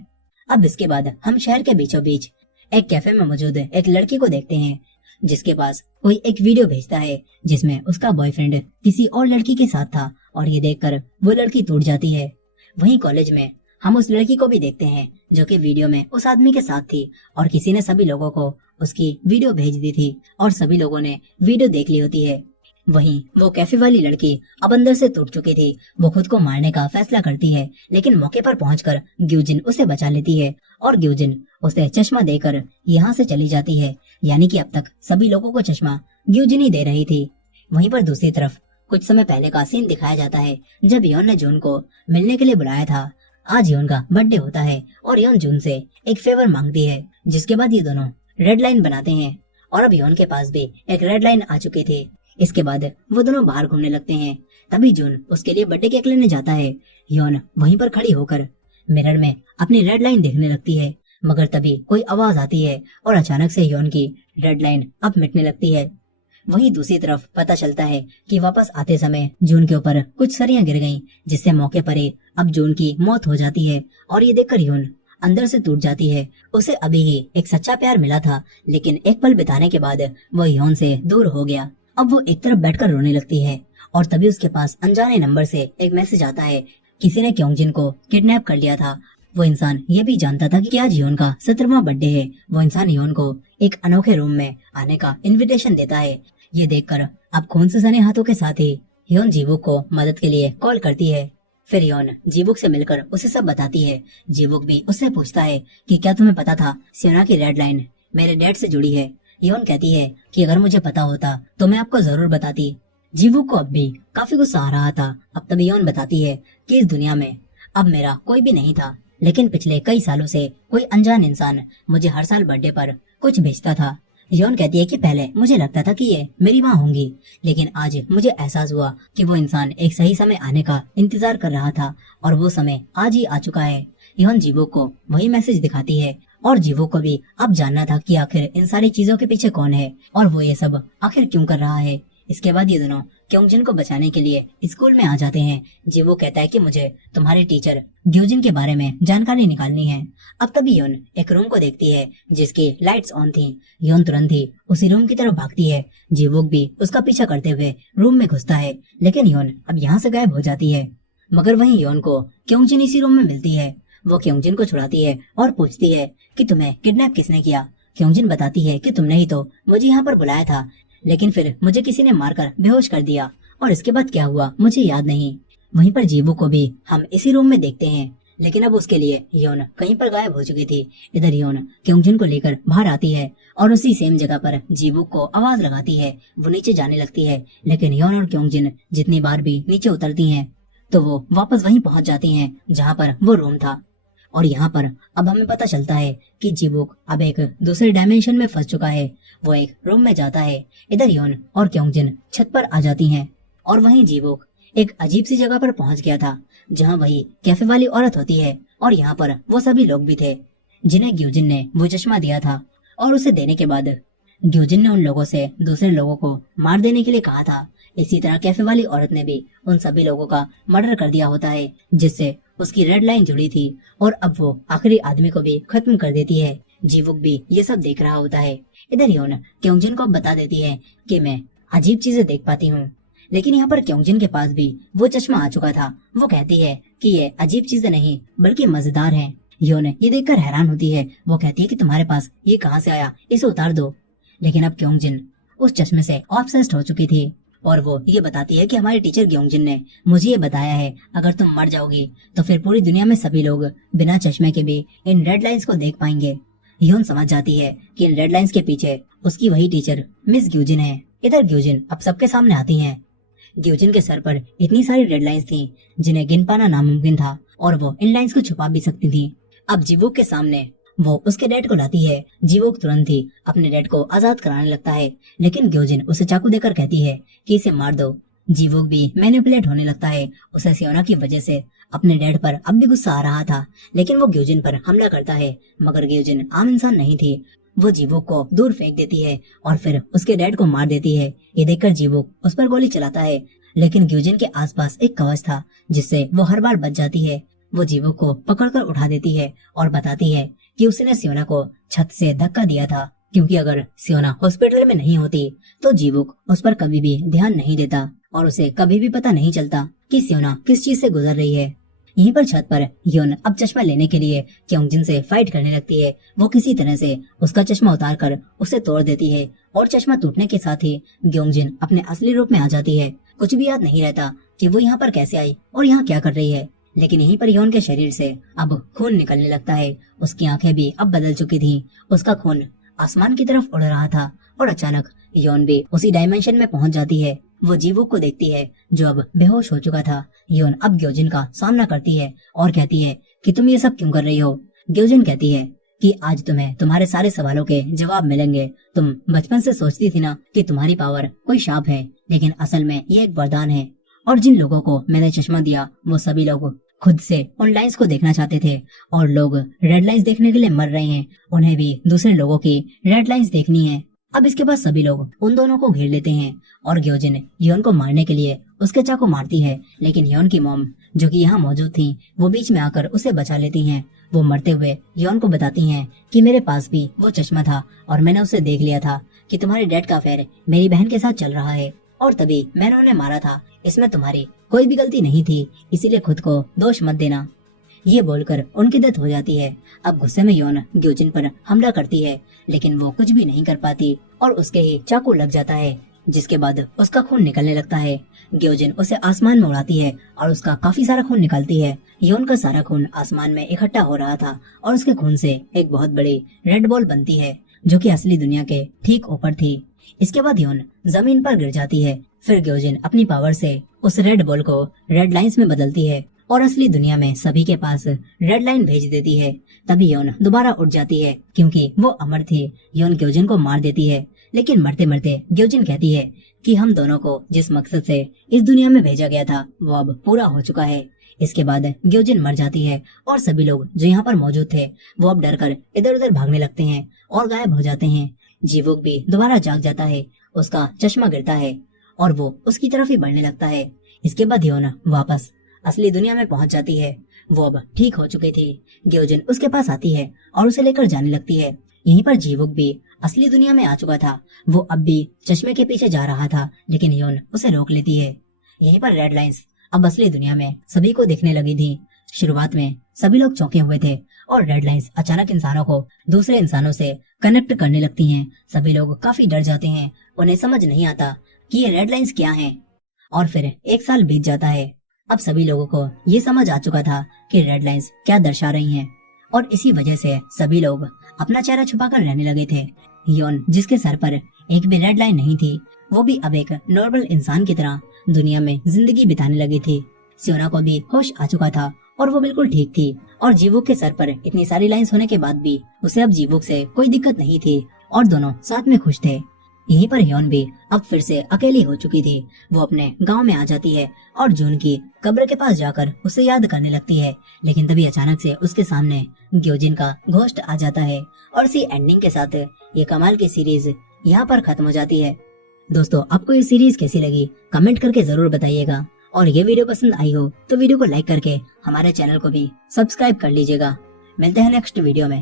अब इसके बाद हम शहर के बीचों बीच एक कैफे में मौजूद एक लड़की को देखते हैं, जिसके पास कोई एक वीडियो भेजता है जिसमें उसका बॉयफ्रेंड किसी और लड़की के साथ था, और ये देखकर वो लड़की टूट जाती है। वहीं कॉलेज में हम उस लड़की को भी देखते हैं जो कि वीडियो में उस आदमी के साथ थी, और किसी ने सभी लोगों को उसकी वीडियो भेज दी थी और सभी लोगों ने वीडियो देख ली होती है। वहीं वो कैफे वाली लड़की अब अंदर से टूट चुकी थी। वो खुद को मारने का फैसला करती है, लेकिन मौके पर पहुंचकर ग्यूजिन उसे बचा लेती है और ग्यूजिन उसे चश्मा देकर यहाँ से चली जाती है। यानी कि अब तक सभी लोगों को चश्मा ग्यूजिन ही दे रही थी। वहीं पर दूसरी तरफ कुछ समय पहले का सीन दिखाया जाता है, जब योन ने जून को मिलने के लिए बुलाया था। आज योन का बर्थडे होता है और योन जून से एक फेवर मांगती है, जिसके बाद ये दोनों रेड लाइन बनाते हैं, और अब योन के पास भी एक रेड लाइन आ चुकी थी। इसके बाद वो दोनों बाहर घूमने लगते हैं। तभी जून उसके लिए बर्थडे केक लेने जाता है। योन वहीं पर खड़ी होकर मिरर में अपनी रेड लाइन देखने लगती है, मगर तभी कोई आवाज आती है और अचानक से योन की रेड लाइन अब मिटने लगती है। वहीं दूसरी तरफ पता चलता है कि वापस आते समय जून के ऊपर कुछ सरियां गिर गईं, जिससे मौके पर ही अब जून की मौत हो जाती है। और ये देखकर योन अंदर से टूट जाती है। उसे अभी ही एक सच्चा प्यार मिला था, लेकिन एक पल बिताने के बाद वो योन से दूर हो गया। अब वो एक तरफ बैठकर रोने लगती है, और तभी उसके पास अनजाने नंबर से एक मैसेज आता है। किसी ने क्योंजिन को किडनैप कर लिया था। वो इंसान ये भी जानता था कि आज योन का 17वां बर्थडे है। वो इंसान योन को एक अनोखे रूम में आने का इनविटेशन देता है। ये देखकर अब खून से सने हाथों के साथ ही योन जीवुक को मदद के लिए कॉल करती है। फिर योन जीवुक से मिलकर उसे सब बताती है। जीवुक भी उससे पूछता है कि क्या तुम्हें पता था सियोना की रेड लाइन मेरे डैड से जुड़ी है। योन कहती है कि अगर मुझे पता होता तो मैं आपको जरूर बताती। जीवुक को अब भी काफी गुस्सा आ रहा था। अब तभी योन बताती है कि इस दुनिया में अब मेरा कोई भी नहीं था, लेकिन पिछले कई सालों से कोई अनजान इंसान मुझे हर साल बर्थडे पर कुछ भेजता था। योन कहती है कि पहले मुझे लगता था कि ये मेरी माँ होंगी, लेकिन आज मुझे एहसास हुआ कि वो इंसान एक सही समय आने का इंतजार कर रहा था, और वो समय आज ही आ चुका है। योन जीवुक को वही मैसेज दिखाती है, और जीवुक को भी अब जानना था कि आखिर इन सारी चीजों के पीछे कौन है और वो ये सब आखिर क्यों कर रहा है। इसके बाद ये दोनों क्योंजिन को बचाने के लिए स्कूल में आ जाते हैं। जीवुक कहता है कि मुझे तुम्हारे टीचर ग्यूजिन के बारे में जानकारी निकालनी है। अब तभी योन एक रूम को देखती है जिसकी लाइट्स ऑन थी। योन तुरंत ही उसी रूम की तरफ भागती है। जीवुक भी उसका पीछा करते हुए रूम में घुसता है, लेकिन योन अब यहाँ से गायब हो जाती है। मगर वहीं योन को क्योंजिन इसी रूम में मिलती है। वो क्योंजिन को छुड़ाती है और पूछती है कि तुम्हें किडनैप किसने किया। क्योंजिन बताती है कि तुमने ही तो मुझे यहाँ पर बुलाया था, लेकिन फिर मुझे किसी ने मारकर बेहोश कर दिया, और इसके बाद क्या हुआ मुझे याद नहीं। वहीं पर जीवुक को भी हम इसी रूम में देखते हैं, लेकिन अब उसके लिए योन कहीं पर गायब हो चुकी थी। इधर योन क्योंजिन को लेकर बाहर आती है और उसी सेम जगह पर जीवुक को आवाज लगाती है। वो नीचे जाने लगती है, लेकिन योन और क्योंजिन जितनी बार भी नीचे उतरती हैं तो वो वापस वहीं पहुंच जाती हैं जहाँ पर वो रूम था। और यहाँ पर अब हमें पता चलता है कि जीवुक अब एक दूसरे डायमेंशन में फंस चुका है। वो एक रूम में जाता है। इधर योन और क्योंजिन छत पर आ जाती हैं, और वहीं जीवुक एक अजीब सी जगह पर पहुंच गया था जहाँ वही कैफे वाली औरत होती है, और यहाँ पर वो सभी लोग भी थे जिन्हें ग्यूजिन ने वो चश्मा दिया था। और उसे देने के बाद ग्यूजिन ने उन लोगों से दूसरे लोगों को मार देने के लिए कहा था। इसी तरह कैफे वाली औरत ने भी उन सभी लोगों का मर्डर कर दिया होता है, जिससे उसकी रेड लाइन जुड़ी थी, और अब वो आखिरी आदमी को भी खत्म कर देती है। जीवुक भी ये सब देख रहा होता है। इधर योन क्योंजिन को बता देती है कि मैं अजीब चीजें देख पाती हूँ, लेकिन यहाँ पर क्योंजिन के पास भी वो चश्मा आ चुका था। वो कहती है कि ये अजीब चीजें नहीं बल्कि मजेदार हैं। योन ये देखकर हैरान होती है। वो कहती है कि तुम्हारे पास ये कहाँ से आया, इसे उतार दो। लेकिन अब क्योंजिन उस चश्मे से ऑब्सेस्ड हो चुकी थी, और वो ये बताती है कि हमारे टीचर ग्योंजिन ने मुझे ये बताया है अगर तुम मर जाओगी तो फिर पूरी दुनिया में सभी लोग बिना चश्मे के भी इन रेड लाइंस को देख पाएंगे। योन समझ जाती है कि इन रेड लाइंस के पीछे उसकी वही टीचर मिस ग्यूजिन है। इधर ग्यूजिन अब सबके सामने आती हैं। ग्यूजिन के सर पर इतनी सारी रेड लाइंस थी जिन्हें गिन पाना नामुमकिन था, और वो इन लाइंस को छुपा भी सकती थी। अब जीवुक के सामने वो उसके डैड को लाती है। जीवोक तुरंत ही अपने डैड को आजाद कराने लगता है, लेकिन ग्योजिन उसे चाकू देकर कहती है कि इसे मार दो। जीवोक भी मैनिपुलेट होने लगता है। उसे सियोना की वजह से अपने डैड पर अब भी गुस्सा आ रहा था, लेकिन वो ग्योजिन पर हमला करता है। मगर ग्योजिन आम इंसान नहीं थी। वो जीवोक को दूर फेंक देती है और फिर उसके डैड को मार देती है। ये देखकर जीवोक उस पर गोली चलाता है, लेकिन ग्योजिन के आसपास एक कवच था जिससे वो हर बार बच जाती है। वो जीवोक को पकड़कर उठा देती है और बताती है कि उसने सियोना को छत से धक्का दिया था, क्योंकि अगर सियोना हॉस्पिटल में नहीं होती तो जीवोक उस पर कभी भी ध्यान नहीं देता और उसे कभी भी पता नहीं चलता कि सियोना किस चीज से गुजर रही है। यहीं पर छत पर योन अब चश्मा लेने के लिए क्योंजिन से फाइट करने लगती है। वो किसी तरह से उसका चश्मा उतारकर उसे तोड़ देती है और चश्मा टूटने के साथ ही ग्योंजिन अपने असली रूप में आ जाती है। कुछ भी याद नहीं रहता कि वो यहाँ पर कैसे आई और यहाँ क्या कर रही है, लेकिन यहीं पर योन के शरीर से अब खून निकलने लगता है। उसकी आंखें भी अब बदल चुकी थी। उसका खून आसमान की तरफ उड़ रहा था और अचानक योन भी उसी डायमेंशन में पहुंच जाती है। वो जीवोक को देखती है जो अब बेहोश हो चुका था। योन अब ग्योजिन का सामना करती है और कहती है कि तुम ये सब क्यों कर रही हो। ग्योजिन कहती है कि आज तुम्हें तुम्हारे सारे सवालों के जवाब मिलेंगे। तुम बचपन से सोचती थी ना कि तुम्हारी पावर कोई शाप है, लेकिन असल में ये एक वरदान है। और जिन लोगों को मैंने चश्मा दिया वो सभी लोग खुद से उन लाइंस को देखना चाहते थे, और लोग रेड लाइंस देखने के लिए मर रहे हैं। उन्हें भी दूसरे लोगों की रेड लाइंस देखनी है। अब इसके बाद सभी लोग उन दोनों को घेर लेते हैं और ग्योजिन योन को मारने के लिए उसके चाकू मारती है, लेकिन योन की मॉम जो कि यहाँ मौजूद थी वो बीच में आकर उसे बचा लेती हैं। वो मरते हुए योन को बताती हैं कि मेरे पास भी वो चश्मा था और मैंने उसे देख लिया था कि तुम्हारे डैड का अफेयर मेरी बहन के साथ चल रहा है और तभी मैंने उन्हें मारा था। इसमें तुम्हारी कोई भी गलती नहीं थी, इसीलिए खुद को दोष मत देना। ये बोलकर उनकी डेथ हो जाती है। अब गुस्से में योन ग्योजिन पर हमला करती है, लेकिन वो कुछ भी नहीं कर पाती और उसके ही चाकू लग जाता है, जिसके बाद उसका खून निकलने लगता है। ग्योजिन उसे आसमान में उड़ाती है और उसका काफी सारा खून निकालती है। योन का सारा खून आसमान में इकट्ठा हो रहा था और उसके खून से एक बहुत बड़ी रेड बॉल बनती है जो कि असली दुनिया के ठीक ऊपर थी। इसके बाद योन जमीन पर गिर जाती है। फिर ग्योजिन अपनी पावर से उस रेड बॉल को रेड लाइंस में बदलती है और असली दुनिया में सभी के पास रेड लाइन भेज देती है। तभी योन दोबारा उठ जाती है क्योंकि वो अमर थी। योन ग्योजिन को मार देती है, लेकिन मरते मरते ग्योजिन कहती है कि हम दोनों को जिस मकसद से इस दुनिया में भेजा गया था वो अब पूरा हो चुका है। इसके बाद ग्योजिन मर जाती है और सभी लोग जो यहाँ पर मौजूद थे वो अब डरकर इधर उधर भागने लगते हैं और गायब हो जाते हैं। जीवोक भी दोबारा जाग जाता है। उसका चश्मा गिरता है और वो उसकी तरफ ही बढ़ने लगता है। इसके बाद योन वापस असली दुनिया में पहुंच जाती है। वो अब ठीक हो चुकी थी। ग्योजिन उसके पास आती है और उसे लेकर जाने लगती है। यहीं पर जीवोक भी असली दुनिया में आ चुका था। वो अब भी चश्मे के पीछे जा रहा था, लेकिन योन उसे रोक लेती है। यहीं पर रेड लाइंस अब असली दुनिया में सभी को दिखने लगी थी। शुरुआत में सभी लोग चौंके हुए थे और रेड लाइंस अचानक इंसानों को दूसरे इंसानों से कनेक्ट करने लगती हैं। सभी लोग काफी डर जाते हैं। उन्हें समझ नहीं आता कि ये रेड लाइंस क्या हैं। और फिर 1 साल बीत जाता है। अब सभी लोगों को ये समझ आ चुका था कि रेड लाइंस क्या दर्शा रही हैं, और इसी वजह से सभी लोग अपना चेहरा छुपाकर रहने लगे थे। योन जिसके सर पर एक भी रेड लाइन नहीं थी, वो भी अब एक नॉर्मल इंसान की तरह दुनिया में जिंदगी बिताने लगी थी। सियोना को भी होश आ चुका था और वो बिल्कुल ठीक थी, और जीवोक के सर पर इतनी सारी लाइंस होने के बाद भी उसे अब जीवोक से कोई दिक्कत नहीं थी और दोनों साथ में खुश थे। यहीं पर योन भी अब फिर से अकेली हो चुकी थी। वो अपने गांव में आ जाती है और जून की कब्र के पास जाकर उसे याद करने लगती है, लेकिन तभी अचानक से उसके सामने ग्योजिन का घोस्ट आ जाता है। और इसी एंडिंग के साथ ये कमाल की सीरीज यहाँ पर खत्म हो जाती है। दोस्तों, आपको ये सीरीज कैसी लगी कमेंट करके जरूर बताइएगा, और ये वीडियो पसंद आई हो तो वीडियो को लाइक करके हमारे चैनल को भी सब्सक्राइब कर लीजिएगा। मिलते हैं नेक्स्ट वीडियो में।